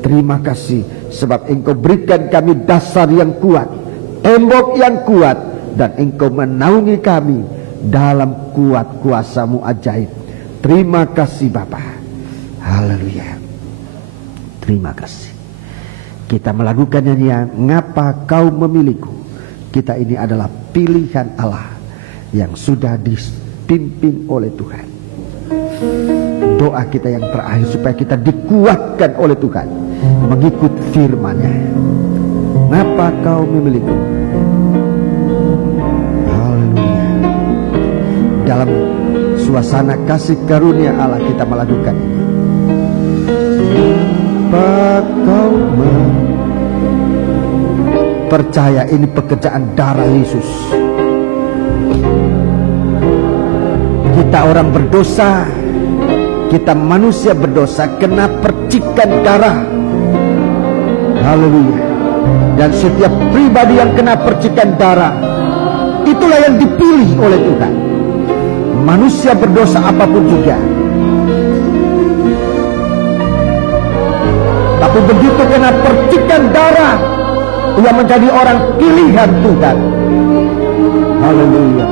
Terima kasih sebab Engkau berikan kami dasar yang kuat, tembok yang kuat, dan Engkau menaungi kami dalam kuat kuasa-Mu ajaib. Terima kasih Bapa. Haleluya. Terima kasih. Kita melakukan nyanyian Ngapa Kau Memilihku. Kita ini adalah pilihan Allah yang sudah dipimpin oleh Tuhan. Doa kita yang terakhir supaya kita dikuatkan oleh Tuhan mengikut firman-Nya. Ngapa Kau memilihku. Haleluya. Dalam suasana kasih karunia Allah kita melakukan ini. Ngapa Kau percaya ini pekerjaan darah Yesus. Kita orang berdosa, kita manusia berdosa, kena percikan darah. Haleluya. Dan setiap pribadi yang kena percikan darah, itulah yang dipilih oleh Tuhan. Manusia berdosa apapun juga, tapi begitu kena percikan darah, ia menjadi orang pilihan Tuhan. Haleluya.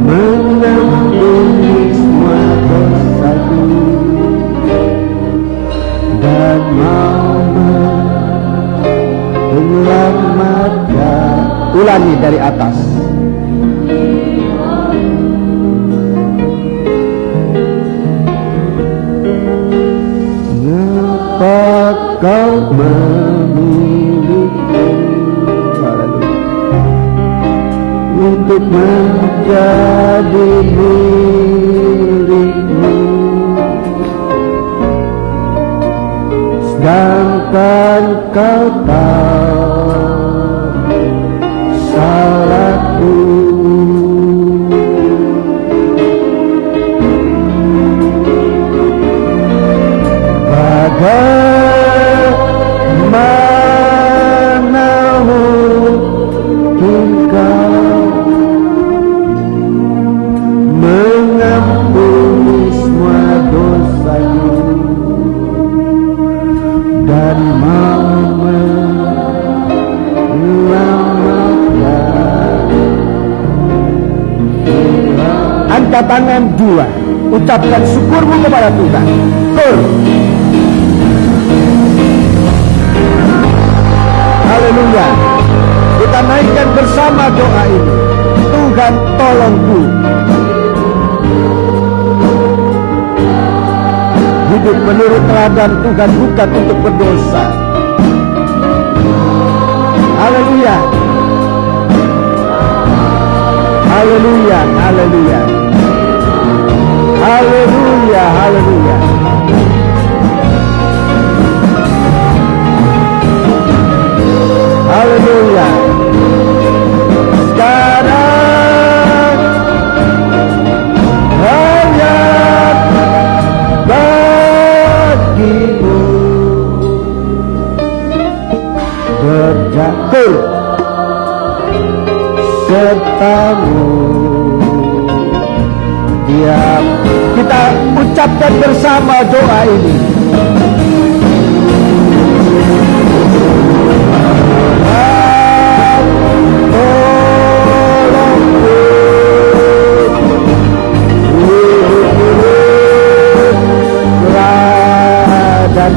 Mengampuni semua dosaku dan mau menyelamatkan. Ulangi dari atas. Ngapa Kau memilihku untuk menjadi milikmu, sedangkan Kau tahu salahku. Bagaimana mungkin Kau mengampuni semua dosaku dan mau menyelamatkan. Angkat tangan dua, ucapkan syukurmu kepada Tuhan. Haleluya. Kita naikkan bersama doa ini. Tuhan tolongku hidup menurut teladan Tuhan, bukan untuk berdosa. Haleluya. Haleluya. Haleluya. Haleluya. Haleluya. Haleluya. Sekarang hanya bagimu berjatuh sertamu. Diam. Kita ucapkan bersama doa ini. Dan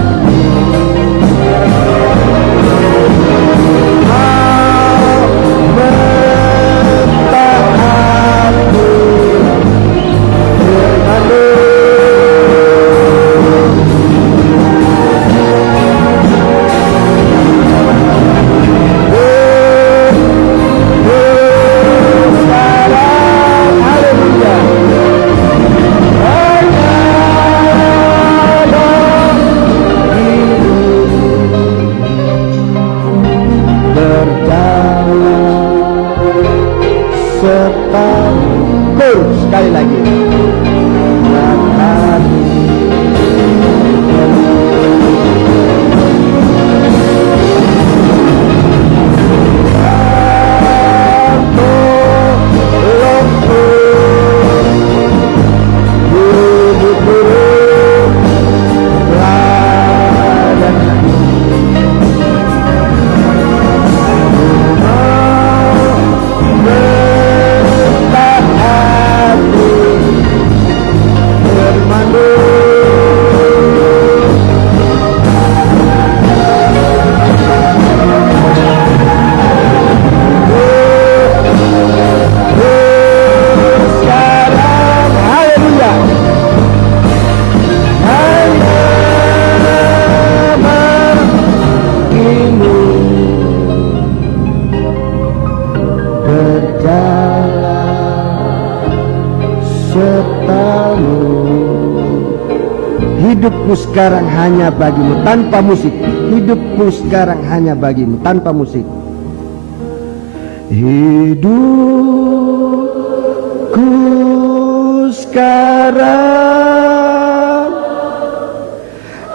hidupku sekarang hanya bagimu tanpa musik. Hidupku sekarang hanya bagimu tanpa musik. Hidupku sekarang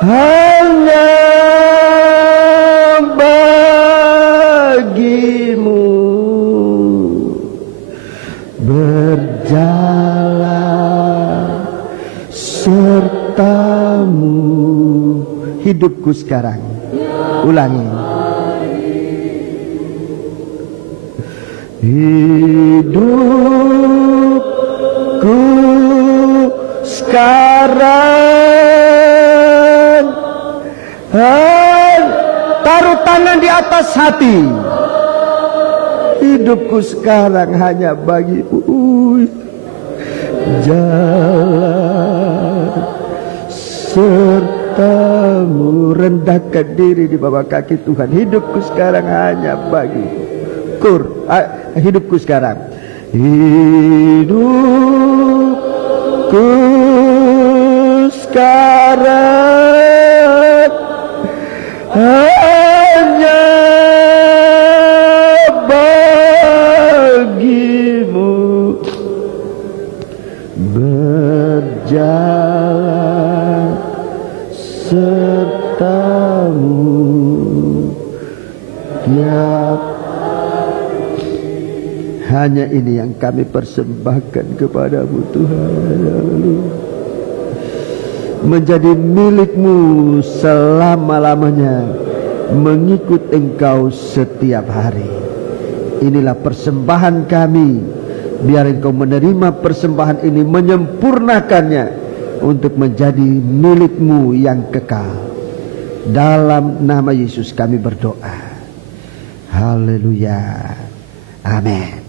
hanya bagimu, berjalan sertamu. Hidupku sekarang, ulangi. Hidupku sekarang, taruh tangan di atas hati. Hidupku sekarang hanya bagimu, jalan sertamu. Rendahkan diri di bawah kaki Tuhan. Hidupku sekarang hanya bagimu. Hidupku sekarang, hidupku sekarang hanya bagimu, berjalan sertamu tiap. Hanya ini yang kami persembahkan kepadamu Tuhan. Menjadi milikmu selama-lamanya, mengikut Engkau setiap hari. Inilah persembahan kami. Biar Engkau menerima persembahan ini, menyempurnakannya untuk menjadi milikmu yang kekal. Dalam nama Yesus kami berdoa. Haleluya. Amin.